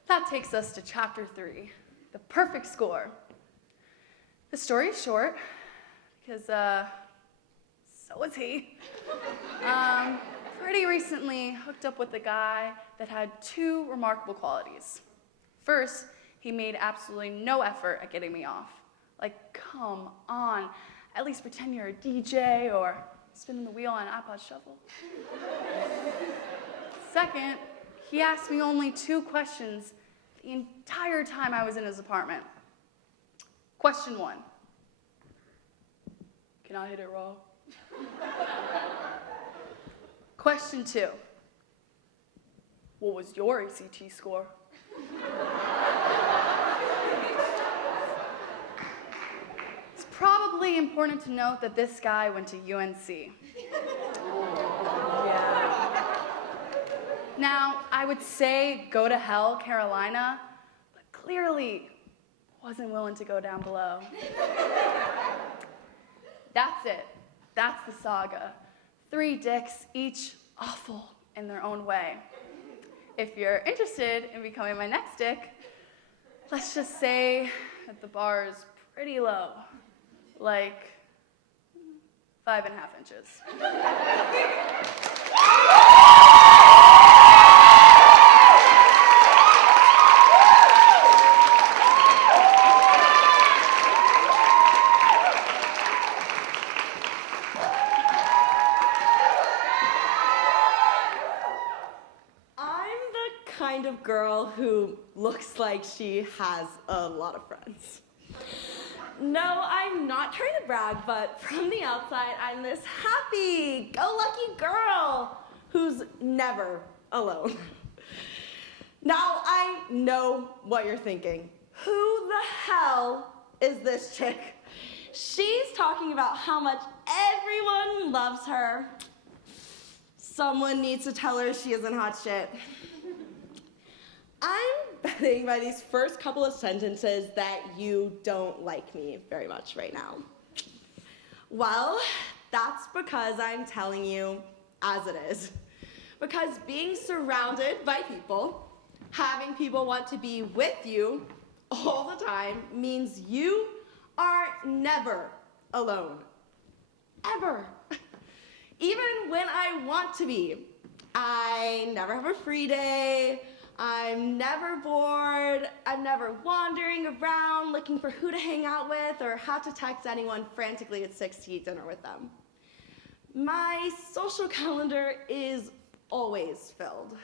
That takes us to chapter 3, the perfect score. The story is short, because, so was he. Pretty recently hooked up with a guy that had 2 remarkable qualities. First, he made absolutely no effort at getting me off. Like, come on, at least pretend you're a DJ or spinning the wheel on an iPod shuffle. Second, he asked me only 2 questions the entire time I was in his apartment. Question 1. Can I hit it raw? Question 2. What was your ACT score? It's probably important to note that this guy went to UNC. Yeah. Now, I would say go to hell, Carolina, but clearly wasn't willing to go down below. That's it. That's the saga. 3 dicks, each awful in their own way. If you're interested in becoming my next dick, let's just say that the bar is pretty low, like 5.5 inches. Of girl who looks like she has a lot of friends. No, I'm not trying to brag, but from the outside, I'm this happy-go-lucky girl who's never alone. Now, I know what you're thinking. Who the hell is this chick? She's talking about how much everyone loves her. Someone needs to tell her she isn't hot shit. I'm betting by these first couple of sentences that you don't like me very much right now. Well, that's because I'm telling you as it is. Because being surrounded by people, having people want to be with you all the time means you are never alone. Ever. Even when I want to be. I never have a free day. I'm never bored. I'm never wandering around looking for who to hang out with or how to text anyone frantically at 6 to eat dinner with them. My social calendar is always filled.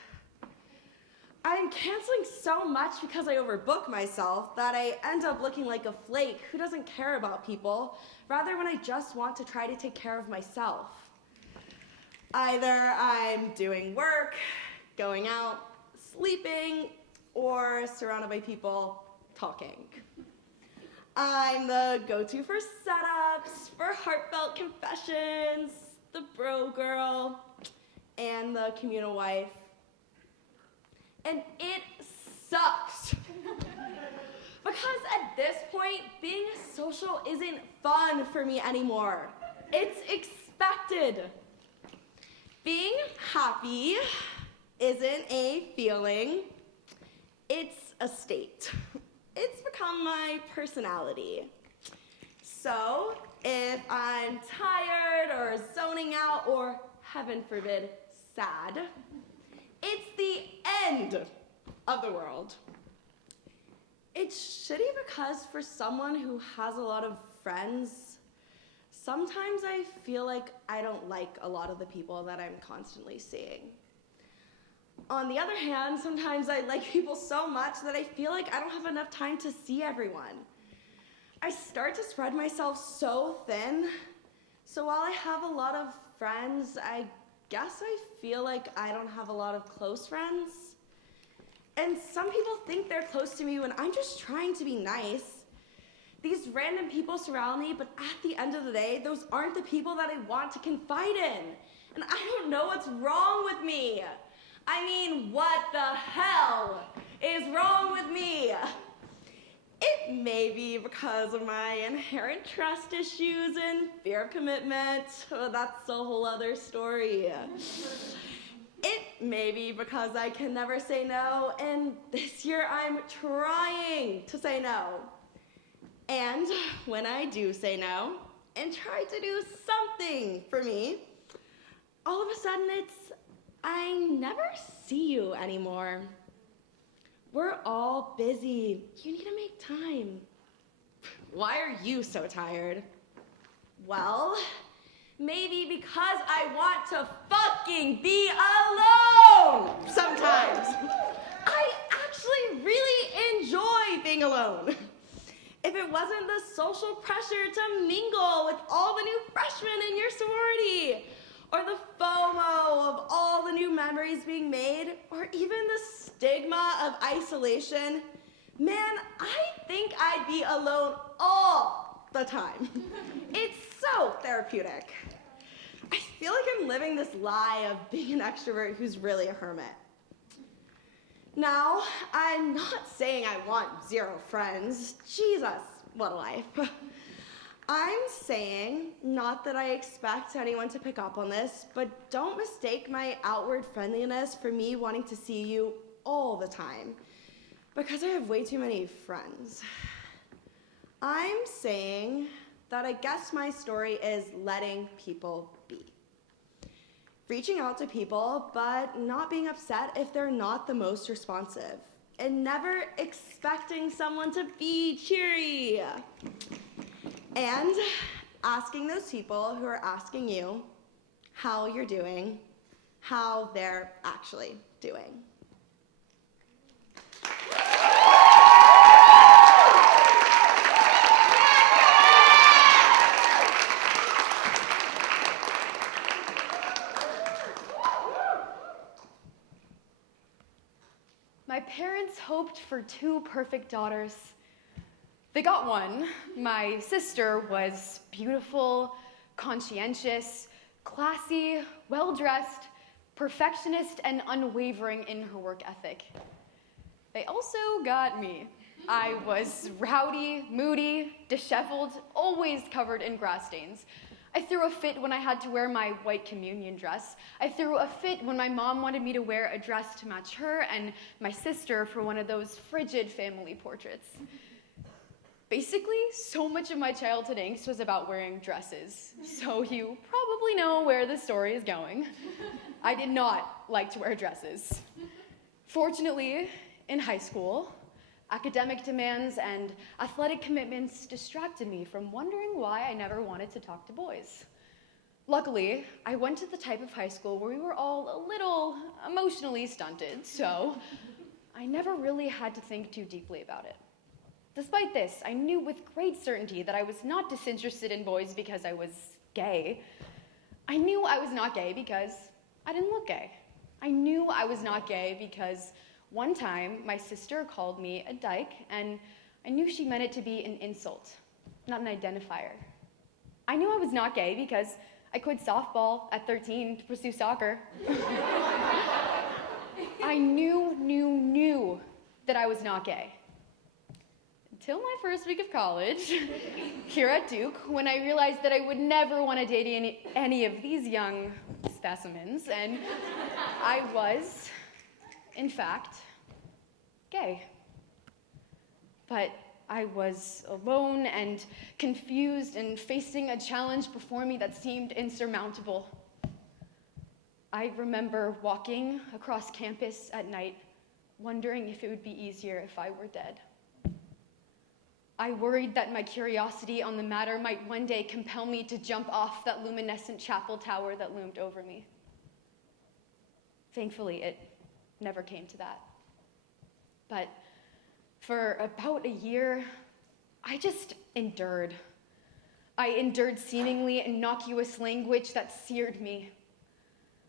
I'm canceling so much because I overbook myself that I end up looking like a flake who doesn't care about people, rather when I just want to try to take care of myself. Either I'm doing work, going out, sleeping, or surrounded by people talking. I'm the go-to for setups, for heartfelt confessions, the bro girl, and the communal wife. And it sucks. Because at this point, being social isn't fun for me anymore. It's expected. Being happy isn't a feeling, It's a state. It's become my personality. So, if I'm tired or zoning out or, heaven forbid, sad, it's the end of the world. It's shitty because for someone who has a lot of friends, sometimes I feel like I don't like a lot of the people that I'm constantly seeing. On the other hand, sometimes I like people so much that I feel like I don't have enough time to see everyone. I start to spread myself so thin, so while I have a lot of friends, I guess I feel like I don't have a lot of close friends. And some people think they're close to me when I'm just trying to be nice. These random people surround me, but at the end of the day, those aren't the people that I want to confide in. And I don't know what's wrong with me. I mean, what the hell is wrong with me? It may be because of my inherent trust issues and fear of commitment. Oh, that's a whole other story. It may be because I can never say no, and this year I'm trying to say no. And when I do say no and try to do something for me, all of a sudden it's, I never see you anymore. We're all busy. You need to make time. Why are you so tired? Well, maybe because I want to fucking be alone sometimes. I actually really enjoy being alone. If it wasn't the social pressure to mingle with all the new freshmen in your sorority, or the FOMO of all the new memories being made, or even the stigma of isolation, man, I think I'd be alone all the time. It's so therapeutic. I feel like I'm living this lie of being an extrovert who's really a hermit. Now, I'm not saying I want 0 friends. Jesus, what a life. I'm saying, not that I expect anyone to pick up on this, but don't mistake my outward friendliness for me wanting to see you all the time, because I have way too many friends. I'm saying that I guess my story is letting people be. Reaching out to people, but not being upset if they're not the most responsive, and never expecting someone to be cheery. And asking those people who are asking you how you're doing, how they're actually doing. My parents hoped for 2 perfect daughters. They got one. My sister was beautiful, conscientious, classy, well-dressed, perfectionist, and unwavering in her work ethic. They also got me. I was rowdy, moody, disheveled, always covered in grass stains. I threw a fit when I had to wear my white communion dress. I threw a fit when my mom wanted me to wear a dress to match her and my sister for one of those frigid family portraits. Basically, so much of my childhood angst was about wearing dresses, so you probably know where this story is going. I did not like to wear dresses. Fortunately, in high school, academic demands and athletic commitments distracted me from wondering why I never wanted to talk to boys. Luckily, I went to the type of high school where we were all a little emotionally stunted, so I never really had to think too deeply about it. Despite this, I knew with great certainty that I was not disinterested in boys because I was gay. I knew I was not gay because I didn't look gay. I knew I was not gay because one time my sister called me a dyke, and I knew she meant it to be an insult, not an identifier. I knew I was not gay because I quit softball at 13 to pursue soccer. I knew that I was not gay. Until my first week of college, here at Duke, when I realized that I would never want to date any of these young specimens, and I was, in fact, gay. But I was alone and confused and facing a challenge before me that seemed insurmountable. I remember walking across campus at night, wondering if it would be easier if I were dead. I worried that my curiosity on the matter might one day compel me to jump off that luminescent chapel tower that loomed over me. Thankfully, it never came to that. But for about a year, I just endured. I endured seemingly innocuous language that seared me.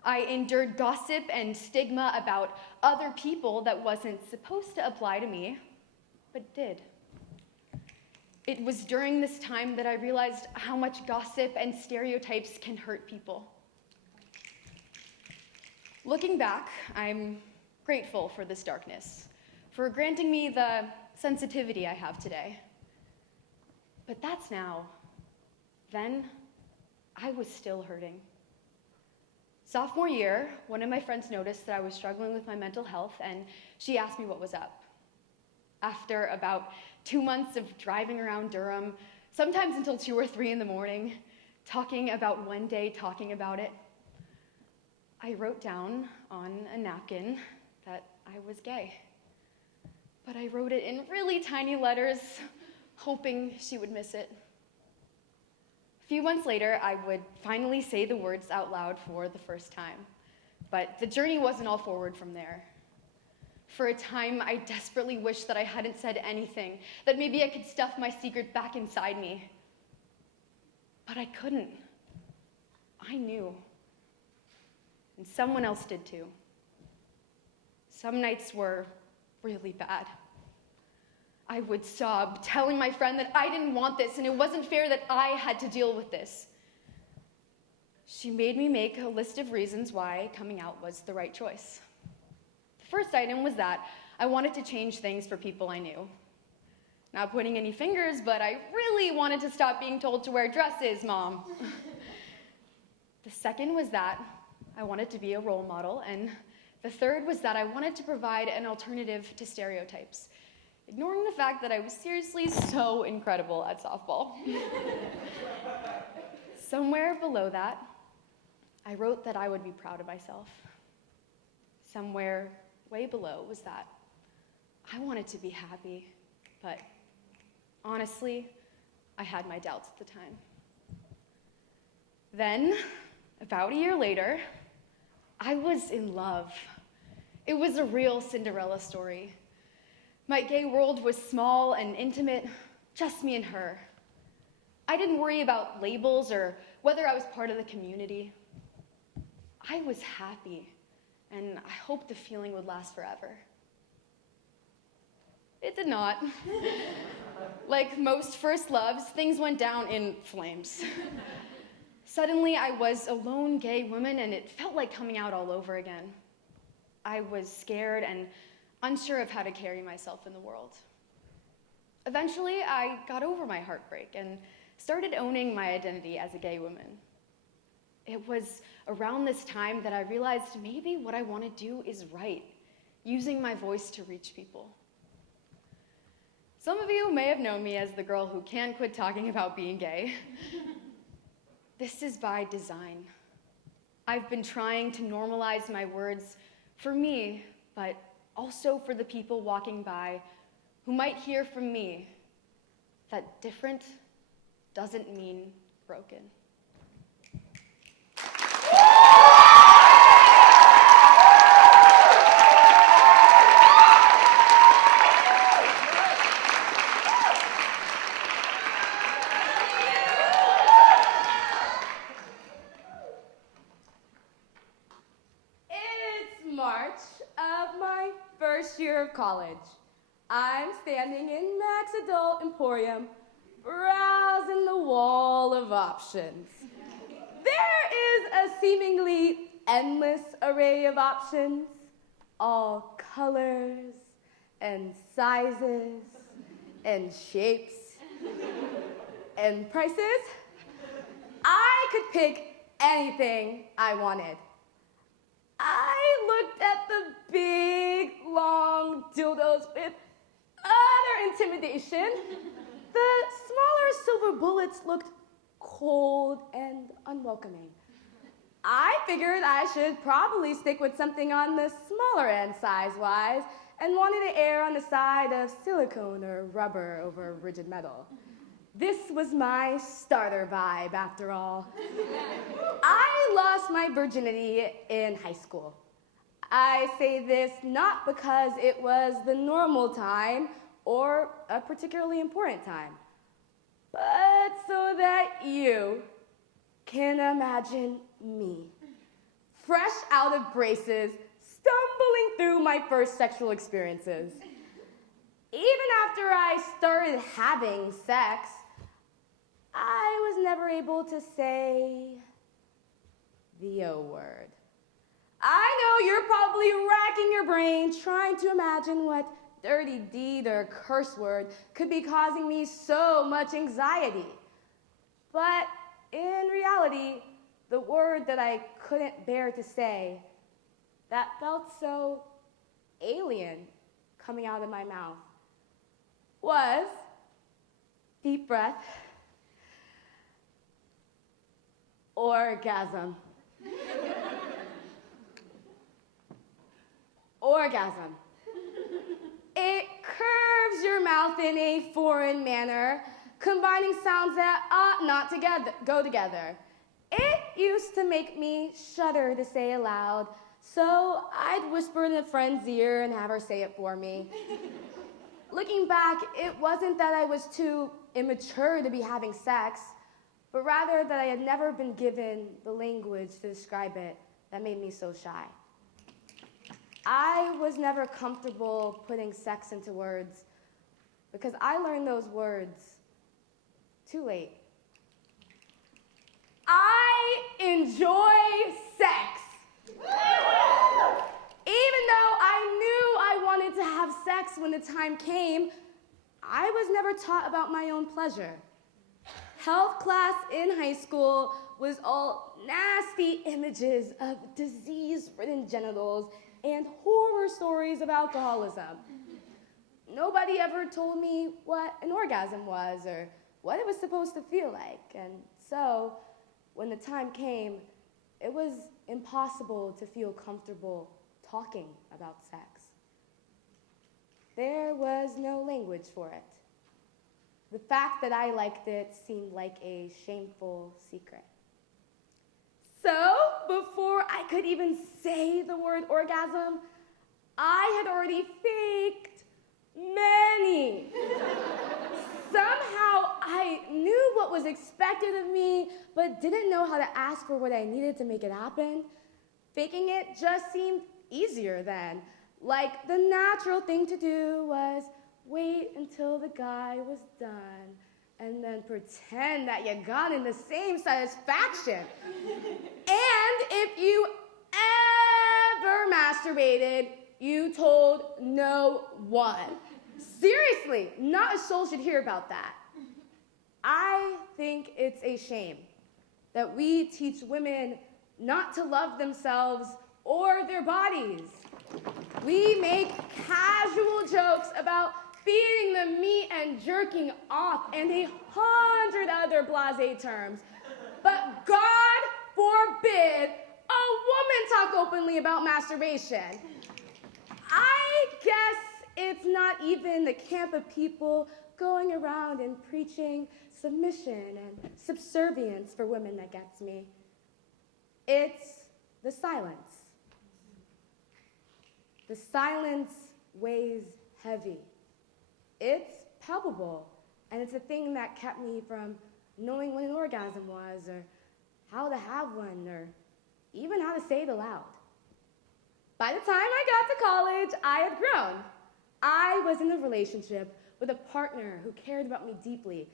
I endured gossip and stigma about other people that wasn't supposed to apply to me, but did. It was during this time that I realized how much gossip and stereotypes can hurt people. Looking back, I'm grateful for this darkness, for granting me the sensitivity I have today. But that's now. Then, I was still hurting. Sophomore year, one of my friends noticed that I was struggling with my mental health, and she asked me what was up. After about 2 months of driving around Durham, sometimes until 2 or 3 in the morning, talking about one day talking about it, I wrote down on a napkin that I was gay. But I wrote it in really tiny letters, hoping she would miss it. A few months later, I would finally say the words out loud for the first time. But the journey wasn't all forward from there. For a time, I desperately wished that I hadn't said anything, that maybe I could stuff my secret back inside me. But I couldn't. I knew. And someone else did too. Some nights were really bad. I would sob, telling my friend that I didn't want this and it wasn't fair that I had to deal with this. She made me make a list of reasons why coming out was the right choice. The first item was that I wanted to change things for people I knew. Not pointing any fingers, but I really wanted to stop being told to wear dresses, Mom. The second was that I wanted to be a role model, and the third was that I wanted to provide an alternative to stereotypes, ignoring the fact that I was seriously so incredible at softball. Somewhere below that, I wrote that I would be proud of myself. Somewhere way below was that I wanted to be happy, but honestly, I had my doubts at the time. Then, about a year later, I was in love. It was a real Cinderella story. My gay world was small and intimate, just me and her. I didn't worry about labels or whether I was part of the community. I was happy, and I hoped the feeling would last forever. It did not. Like most first loves, things went down in flames. Suddenly, I was a lone gay woman, and it felt like coming out all over again. I was scared and unsure of how to carry myself in the world. Eventually, I got over my heartbreak and started owning my identity as a gay woman. It was around this time that I realized maybe what I want to do is right, using my voice to reach people. Some of you may have known me as the girl who can't quit talking about being gay. This is by design. I've been trying to normalize my words for me, but also for the people walking by who might hear from me that different doesn't mean broken. Year of college. I'm standing in Mac's Adult Emporium, browsing the wall of options. There is a seemingly endless array of options, all colors and sizes and shapes and prices. I could pick anything I wanted. I looked at the big, long dildos with utter intimidation, the smaller silver bullets looked cold and unwelcoming. I figured I should probably stick with something on the smaller end size-wise and wanted to err on the side of silicone or rubber over rigid metal. This was my starter vibe, after all. I lost my virginity in high school. I say this not because it was the normal time or a particularly important time, but so that you can imagine me, fresh out of braces, stumbling through my first sexual experiences. Even after I started having sex, I was never able to say the O word. I know you're probably racking your brain trying to imagine what dirty deed or curse word could be causing me so much anxiety. But in reality, the word that I couldn't bear to say, that felt so alien coming out of my mouth, was, deep breath, orgasm. Orgasm. It curves your mouth in a foreign manner, combining sounds that ought not to go together. It used to make me shudder to say aloud, so I'd whisper in a friend's ear and have her say it for me. Looking back, it wasn't that I was too immature to be having sex, but rather that I had never been given the language to describe it that made me so shy. I was never comfortable putting sex into words because I learned those words too late. I enjoy sex. Even though I knew I wanted to have sex when the time came, I was never taught about my own pleasure. Health class in high school was all nasty images of disease-ridden genitals and horror stories of alcoholism. Nobody ever told me what an orgasm was or what it was supposed to feel like. And so, when the time came, it was impossible to feel comfortable talking about sex. There was no language for it. The fact that I liked it seemed like a shameful secret. So, before I could even say the word orgasm, I had already faked many. Somehow, I knew what was expected of me, but didn't know how to ask for what I needed to make it happen. Faking it just seemed easier then. Like, the natural thing to do was wait until the guy was done, and then pretend that you got in the same satisfaction. And if you ever masturbated, you told no one. Seriously, not a soul should hear about that. I think it's a shame that we teach women not to love themselves or their bodies. We make casual jokes about feeding the meat and jerking off and 100 other blasé terms. But God forbid a woman talk openly about masturbation. I guess it's not even the camp of people going around and preaching submission and subservience for women that gets me. It's the silence. The silence weighs heavy. It's palpable, and it's a thing that kept me from knowing what an orgasm was, or how to have one, or even how to say it aloud. By the time I got to college, I had grown. I was in a relationship with a partner who cared about me deeply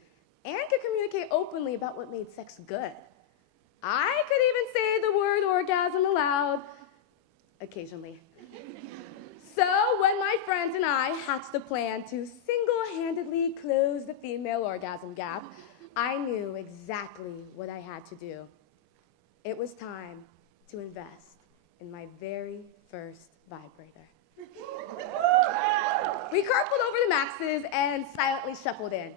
and could communicate openly about what made sex good. I could even say the word orgasm aloud, occasionally. So when my friends and I hatched a plan to single-handedly close the female orgasm gap, I knew exactly what I had to do. It was time to invest in my very first vibrator. We carpooled over to Max's and silently shuffled in.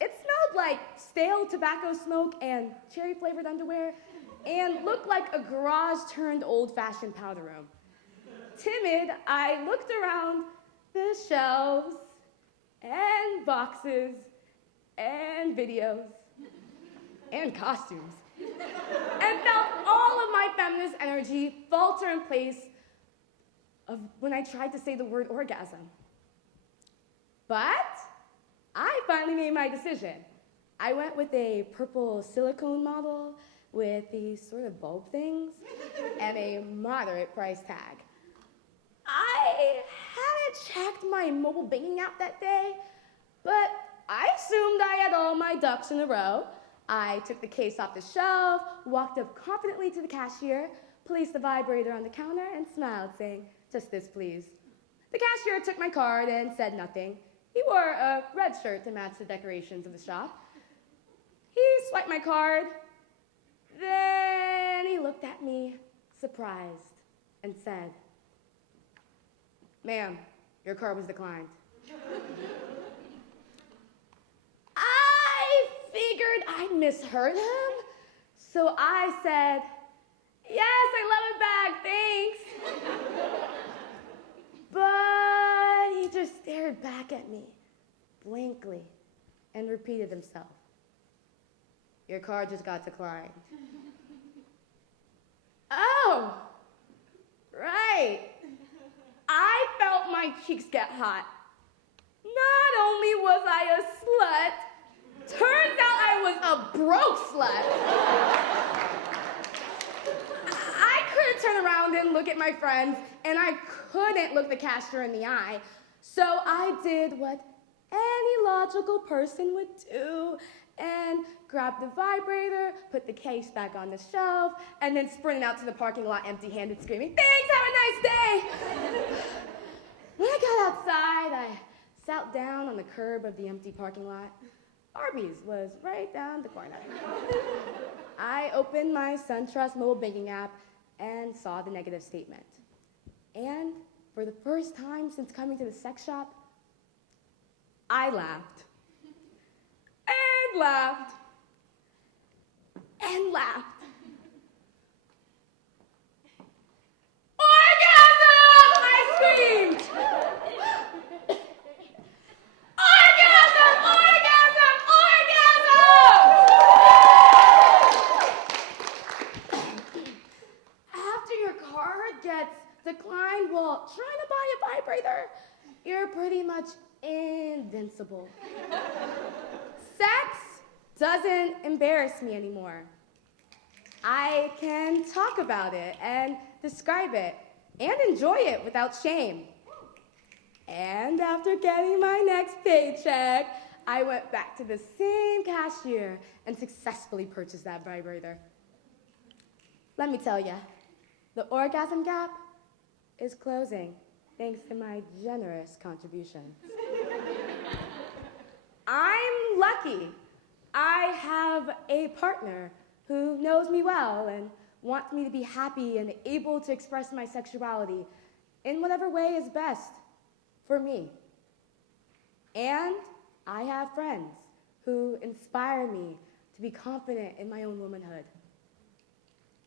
It smelled like stale tobacco smoke and cherry-flavored underwear and looked like a garage-turned old-fashioned powder room. Timid, I looked around the shelves and boxes and videos and costumes and felt all of my feminist energy falter in place of when I tried to say the word orgasm. But I finally made my decision. I went with a purple silicone model with these sort of bulb things and a moderate price tag. I hadn't checked my mobile banking app that day, but I assumed I had all my ducks in a row. I took the case off the shelf, walked up confidently to the cashier, placed the vibrator on the counter, and smiled, saying, "Just this, please." The cashier took my card and said nothing. He wore a red shirt to match the decorations of the shop. He swiped my card, then he looked at me, surprised, and said, "Ma'am, your card was declined." I figured I misheard him, so I said, "Yes, I love it back, thanks." But he just stared back at me, blankly, and repeated himself, "Your card just got declined." Oh, right. I felt my cheeks get hot. Not only was I a slut, turns out I was a broke slut. I couldn't turn around and look at my friends, and I couldn't look the cashier in the eye. So I did what any logical person would do and grabbed the vibrator, put the case back on the shelf, and then sprinted out to the parking lot empty-handed, screaming, "Thanks, have a nice day!" When I got outside, I sat down on the curb of the empty parking lot. Arby's was right down the corner. I opened my SunTrust mobile banking app and saw the negative statement. And for the first time since coming to the sex shop, I laughed. And laughed. And laughed. Orgasm! I screamed. Orgasm! Orgasm! Orgasm! After your card gets declined while trying to buy a vibrator, you're pretty much invincible. Sex doesn't embarrass me anymore. I can talk about it and describe it and enjoy it without shame. And after getting my next paycheck, I went back to the same cashier and successfully purchased that vibrator. Let me tell you, the orgasm gap is closing thanks to my generous contributions. I'm lucky. I have a partner who knows me well and wants me to be happy and able to express my sexuality in whatever way is best for me. And I have friends who inspire me to be confident in my own womanhood.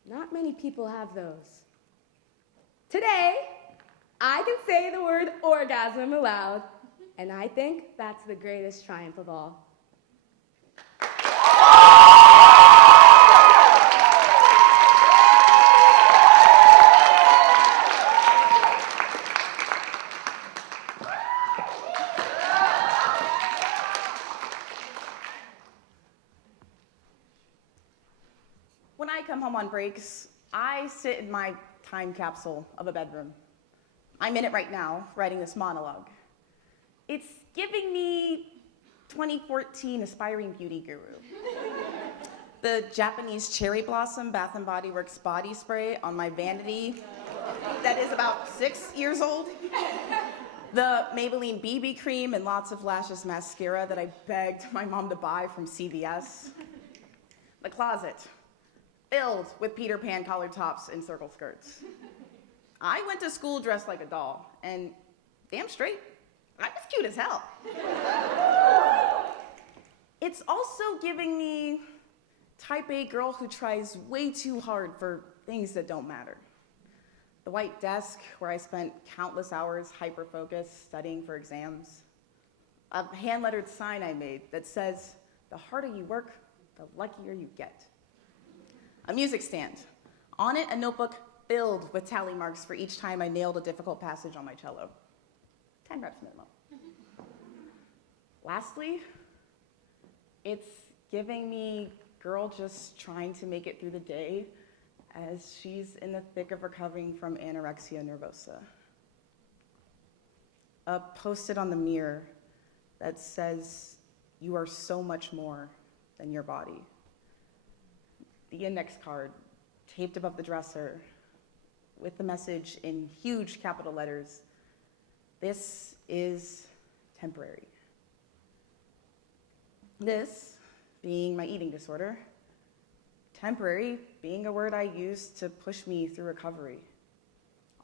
Not many people have those. Today, I can say the word orgasm aloud, and I think that's the greatest triumph of all. When I come home on breaks, I sit in my time capsule of a bedroom. I'm in it right now, writing this monologue. It's giving me 2014 aspiring beauty guru. The Japanese cherry blossom Bath & Body Works body spray on my vanity that is about 6 years old. The Maybelline BB cream and lots of lashes mascara that I begged my mom to buy from CVS. The closet, filled with Peter Pan collared tops and circle skirts. I went to school dressed like a doll, and damn straight, I was cute as hell. It's also giving me type A girl who tries way too hard for things that don't matter. The white desk where I spent countless hours hyper-focused studying for exams. A hand-lettered sign I made that says, the harder you work, the luckier you get. A music stand. On it, a notebook filled with tally marks for each time I nailed a difficult passage on my cello. 10 reps minimum. Lastly, it's giving me girl just trying to make it through the day as she's in the thick of recovering from anorexia nervosa. A post-it on the mirror that says, you are so much more than your body. The index card taped above the dresser with the message in huge capital letters, this is temporary. This being my eating disorder, temporary being a word I use to push me through recovery.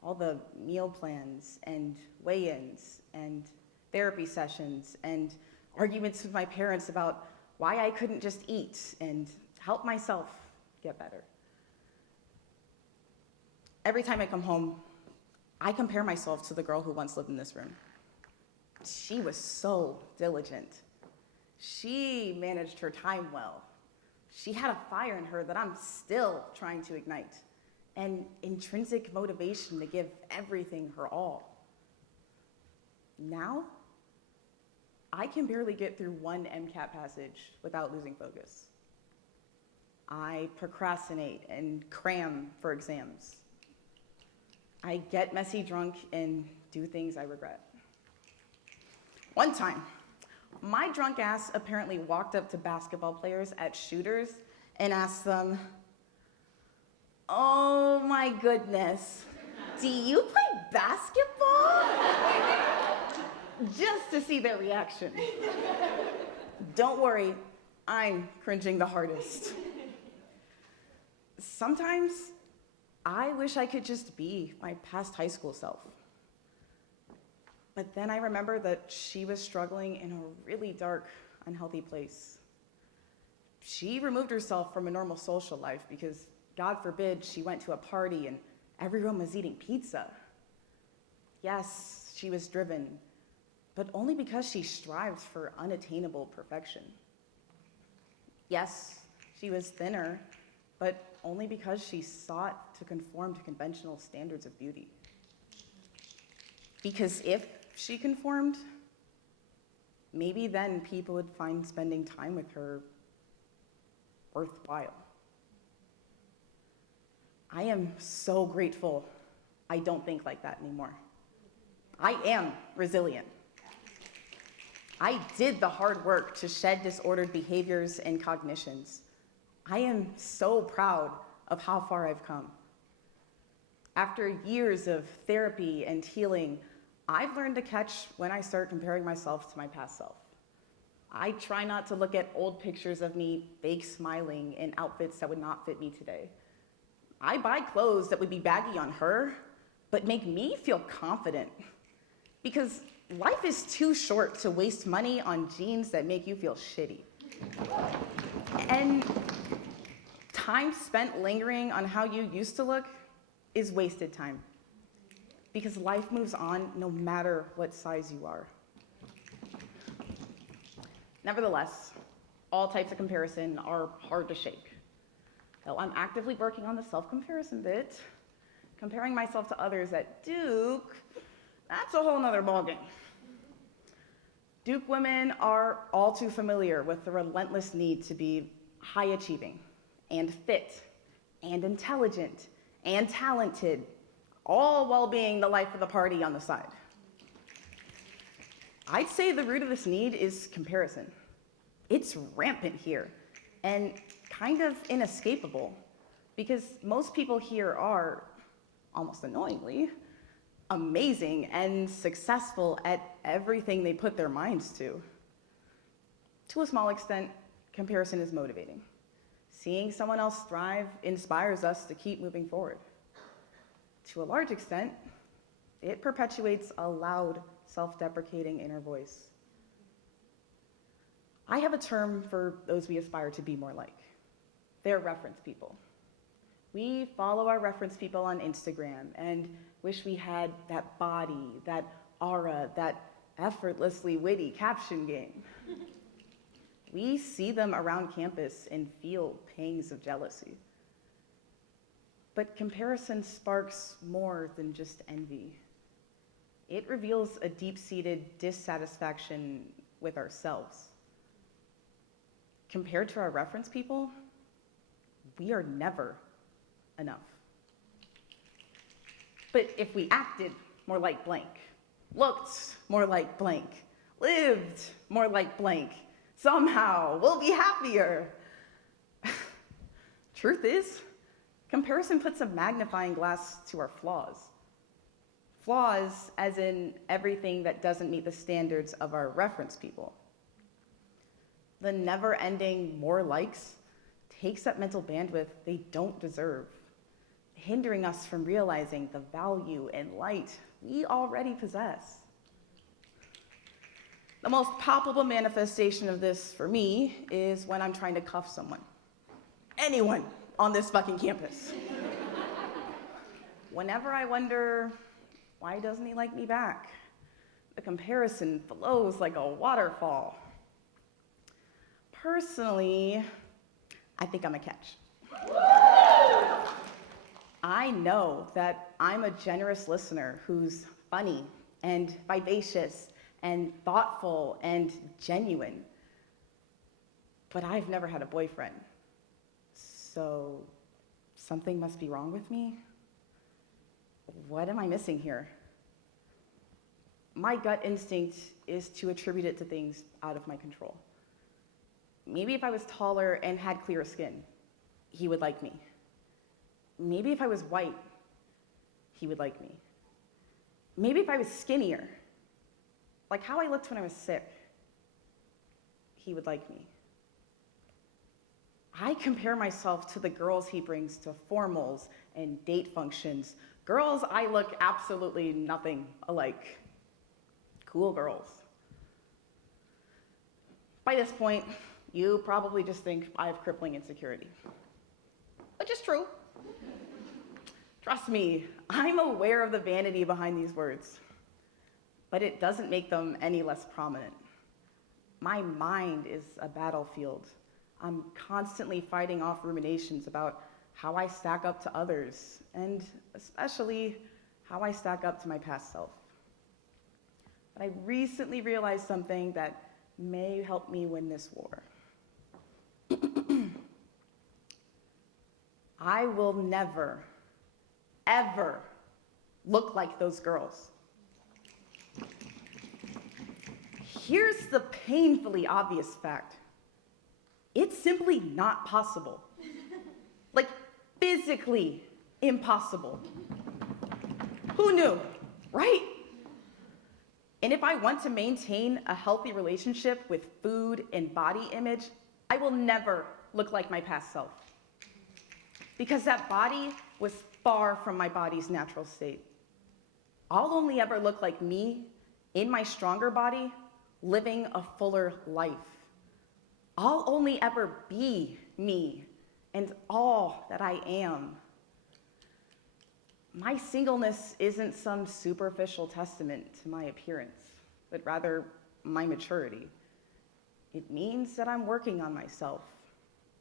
All the meal plans and weigh-ins and therapy sessions and arguments with my parents about why I couldn't just eat and help myself get better. Every time I come home, I compare myself to the girl who once lived in this room. She was so diligent. She managed her time well. She had a fire in her that I'm still trying to ignite, and intrinsic motivation to give everything her all. Now, I can barely get through one MCAT passage without losing focus. I procrastinate and cram for exams. I get messy drunk and do things I regret. One time, my drunk ass apparently walked up to basketball players at Shooters and asked them, oh my goodness, do you play basketball? Just to see their reaction. Don't worry, I'm cringing the hardest. Sometimes, I wish I could just be my past high school self. But then I remember that she was struggling in a really dark, unhealthy place. She removed herself from a normal social life because, God forbid, she went to a party and everyone was eating pizza. Yes, she was driven, but only because she strived for unattainable perfection. Yes, she was thinner, but only because she sought to conform to conventional standards of beauty. Because if she conformed, maybe then people would find spending time with her worthwhile. I am so grateful I don't think like that anymore. I am resilient. I did the hard work to shed disordered behaviors and cognitions. I am so proud of how far I've come. After years of therapy and healing, I've learned to catch when I start comparing myself to my past self. I try not to look at old pictures of me fake smiling in outfits that would not fit me today. I buy clothes that would be baggy on her, but make me feel confident. Because life is too short to waste money on jeans that make you feel shitty. And time spent lingering on how you used to look is wasted time. Because life moves on no matter what size you are. Nevertheless, all types of comparison are hard to shake. Though I'm actively working on the self-comparison bit, comparing myself to others at Duke, that's a whole nother ballgame. Duke women are all too familiar with the relentless need to be high-achieving and fit and intelligent and talented, all while being the life of the party on the side. I'd say the root of this need is comparison. It's rampant here and kind of inescapable because most people here are, almost annoyingly, amazing and successful at everything they put their minds to. To a small extent, comparison is motivating. Seeing someone else thrive inspires us to keep moving forward. to a large extent, it perpetuates a loud, self-deprecating inner voice. I have a term for those we aspire to be more like. They're reference people. We follow our reference people on Instagram and wish we had that body, that aura, that effortlessly witty caption game. We see them around campus and feel pangs of jealousy. But comparison sparks more than just envy. It reveals a deep-seated dissatisfaction with ourselves. Compared to our reference people, we are never enough. But if we acted more like blank, looked more like blank, lived more like blank, somehow we'll be happier. Truth is, comparison puts a magnifying glass to our flaws. Flaws as in everything that doesn't meet the standards of our reference people. The never-ending more likes takes up mental bandwidth they don't deserve, hindering us from realizing the value and light we already possess. The most palpable manifestation of this for me is when I'm trying to cuff someone. Anyone on this fucking campus. Whenever I wonder, why doesn't he like me back? The comparison flows like a waterfall. Personally, I think I'm a catch. I know that I'm a generous listener who's funny and vivacious and thoughtful and genuine. But I've never had a boyfriend. So something must be wrong with me? What am I missing here? My gut instinct is to attribute it to things out of my control. Maybe if I was taller and had clearer skin, he would like me. Maybe if I was white, he would like me. Maybe if I was skinnier, like how I looked when I was sick, he would like me. I compare myself to the girls he brings to formals and date functions. Girls I look absolutely nothing alike. Cool girls. By this point, you probably just think I have crippling insecurity, which is true. Trust me, I'm aware of the vanity behind these words, but it doesn't make them any less prominent. My mind is a battlefield. I'm constantly fighting off ruminations about how I stack up to others, and especially how I stack up to my past self. But I recently realized something that may help me win this war. I will never, ever look like those girls. Here's the painfully obvious fact. It's simply not possible. Like, physically impossible. Who knew, right? And if I want to maintain a healthy relationship with food and body image, I will never look like my past self. Because that body was far from my body's natural state. I'll only ever look like me in my stronger body, living a fuller life. I'll only ever be me and all that I am. My singleness isn't some superficial testament to my appearance, but rather my maturity. It means that I'm working on myself,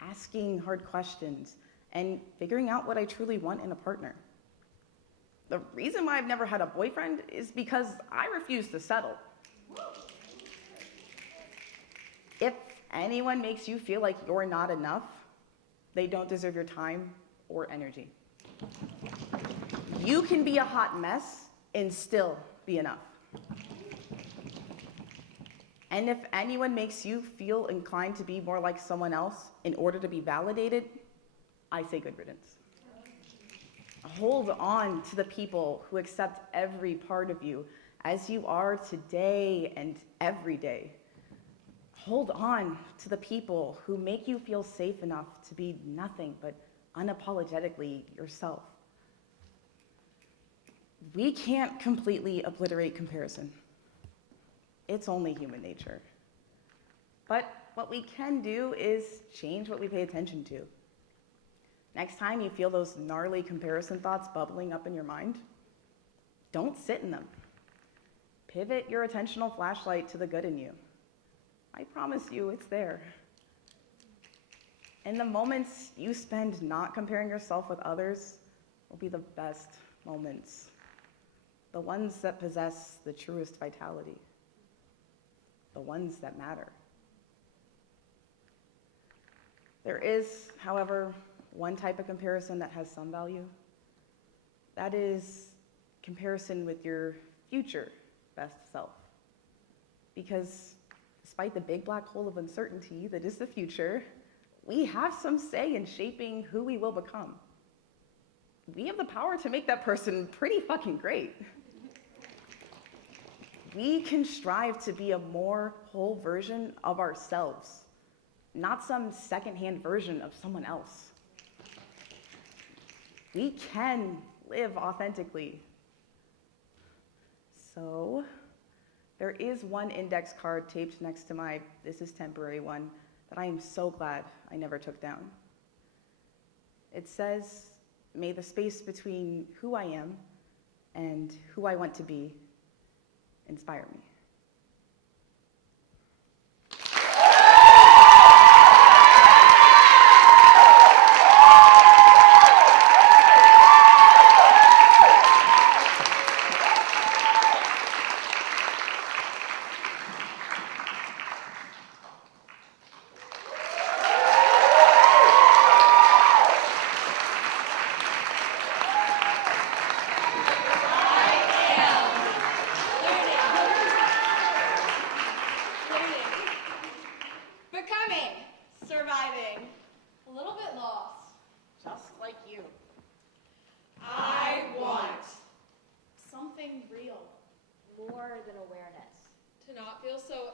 asking hard questions, and figuring out what I truly want in a partner. The reason why I've never had a boyfriend is because I refuse to settle. If anyone makes you feel like you're not enough, they don't deserve your time or energy. You can be a hot mess and still be enough. And if anyone makes you feel inclined to be more like someone else in order to be validated, I say good riddance. Hold on to the people who accept every part of you as you are today and every day. Hold on to the people who make you feel safe enough to be nothing but unapologetically yourself. We can't completely obliterate comparison. It's only human nature. But what we can do is change what we pay attention to. Next time you feel those gnarly comparison thoughts bubbling up in your mind, don't sit in them. Pivot your attentional flashlight to the good in you. I promise you it's there. And the moments you spend not comparing yourself with others will be the best moments. The ones that possess the truest vitality. The ones that matter. There is, however, one type of comparison that has some value. That is comparison with your future best self. Because despite the big black hole of uncertainty that is the future, we have some say in shaping who we will become. We have the power to make that person pretty fucking great. We can strive to be a more whole version of ourselves, not some secondhand version of someone else. We can live authentically. So, there is one index card taped next to my "This is temporary" one that I am so glad I never took down. It says, "May the space between who I am and who I want to be inspire me."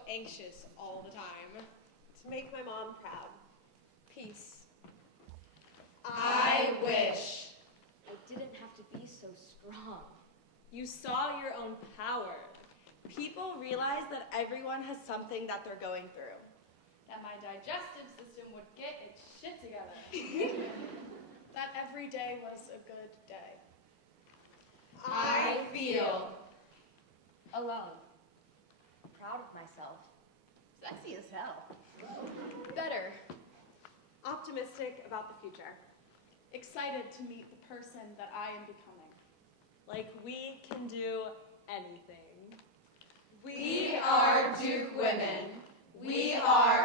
Anxious all the time. To make my mom proud. Peace. I wish. It didn't have to be so strong. You saw your own power. People realize that everyone has something that they're going through. That my digestive system would get its shit together. That every day was a good day. I feel alone. Proud of myself. Sexy as hell. better. Optimistic about the future. Excited to meet the person that I am becoming. Like we can do anything. We are Duke women. We are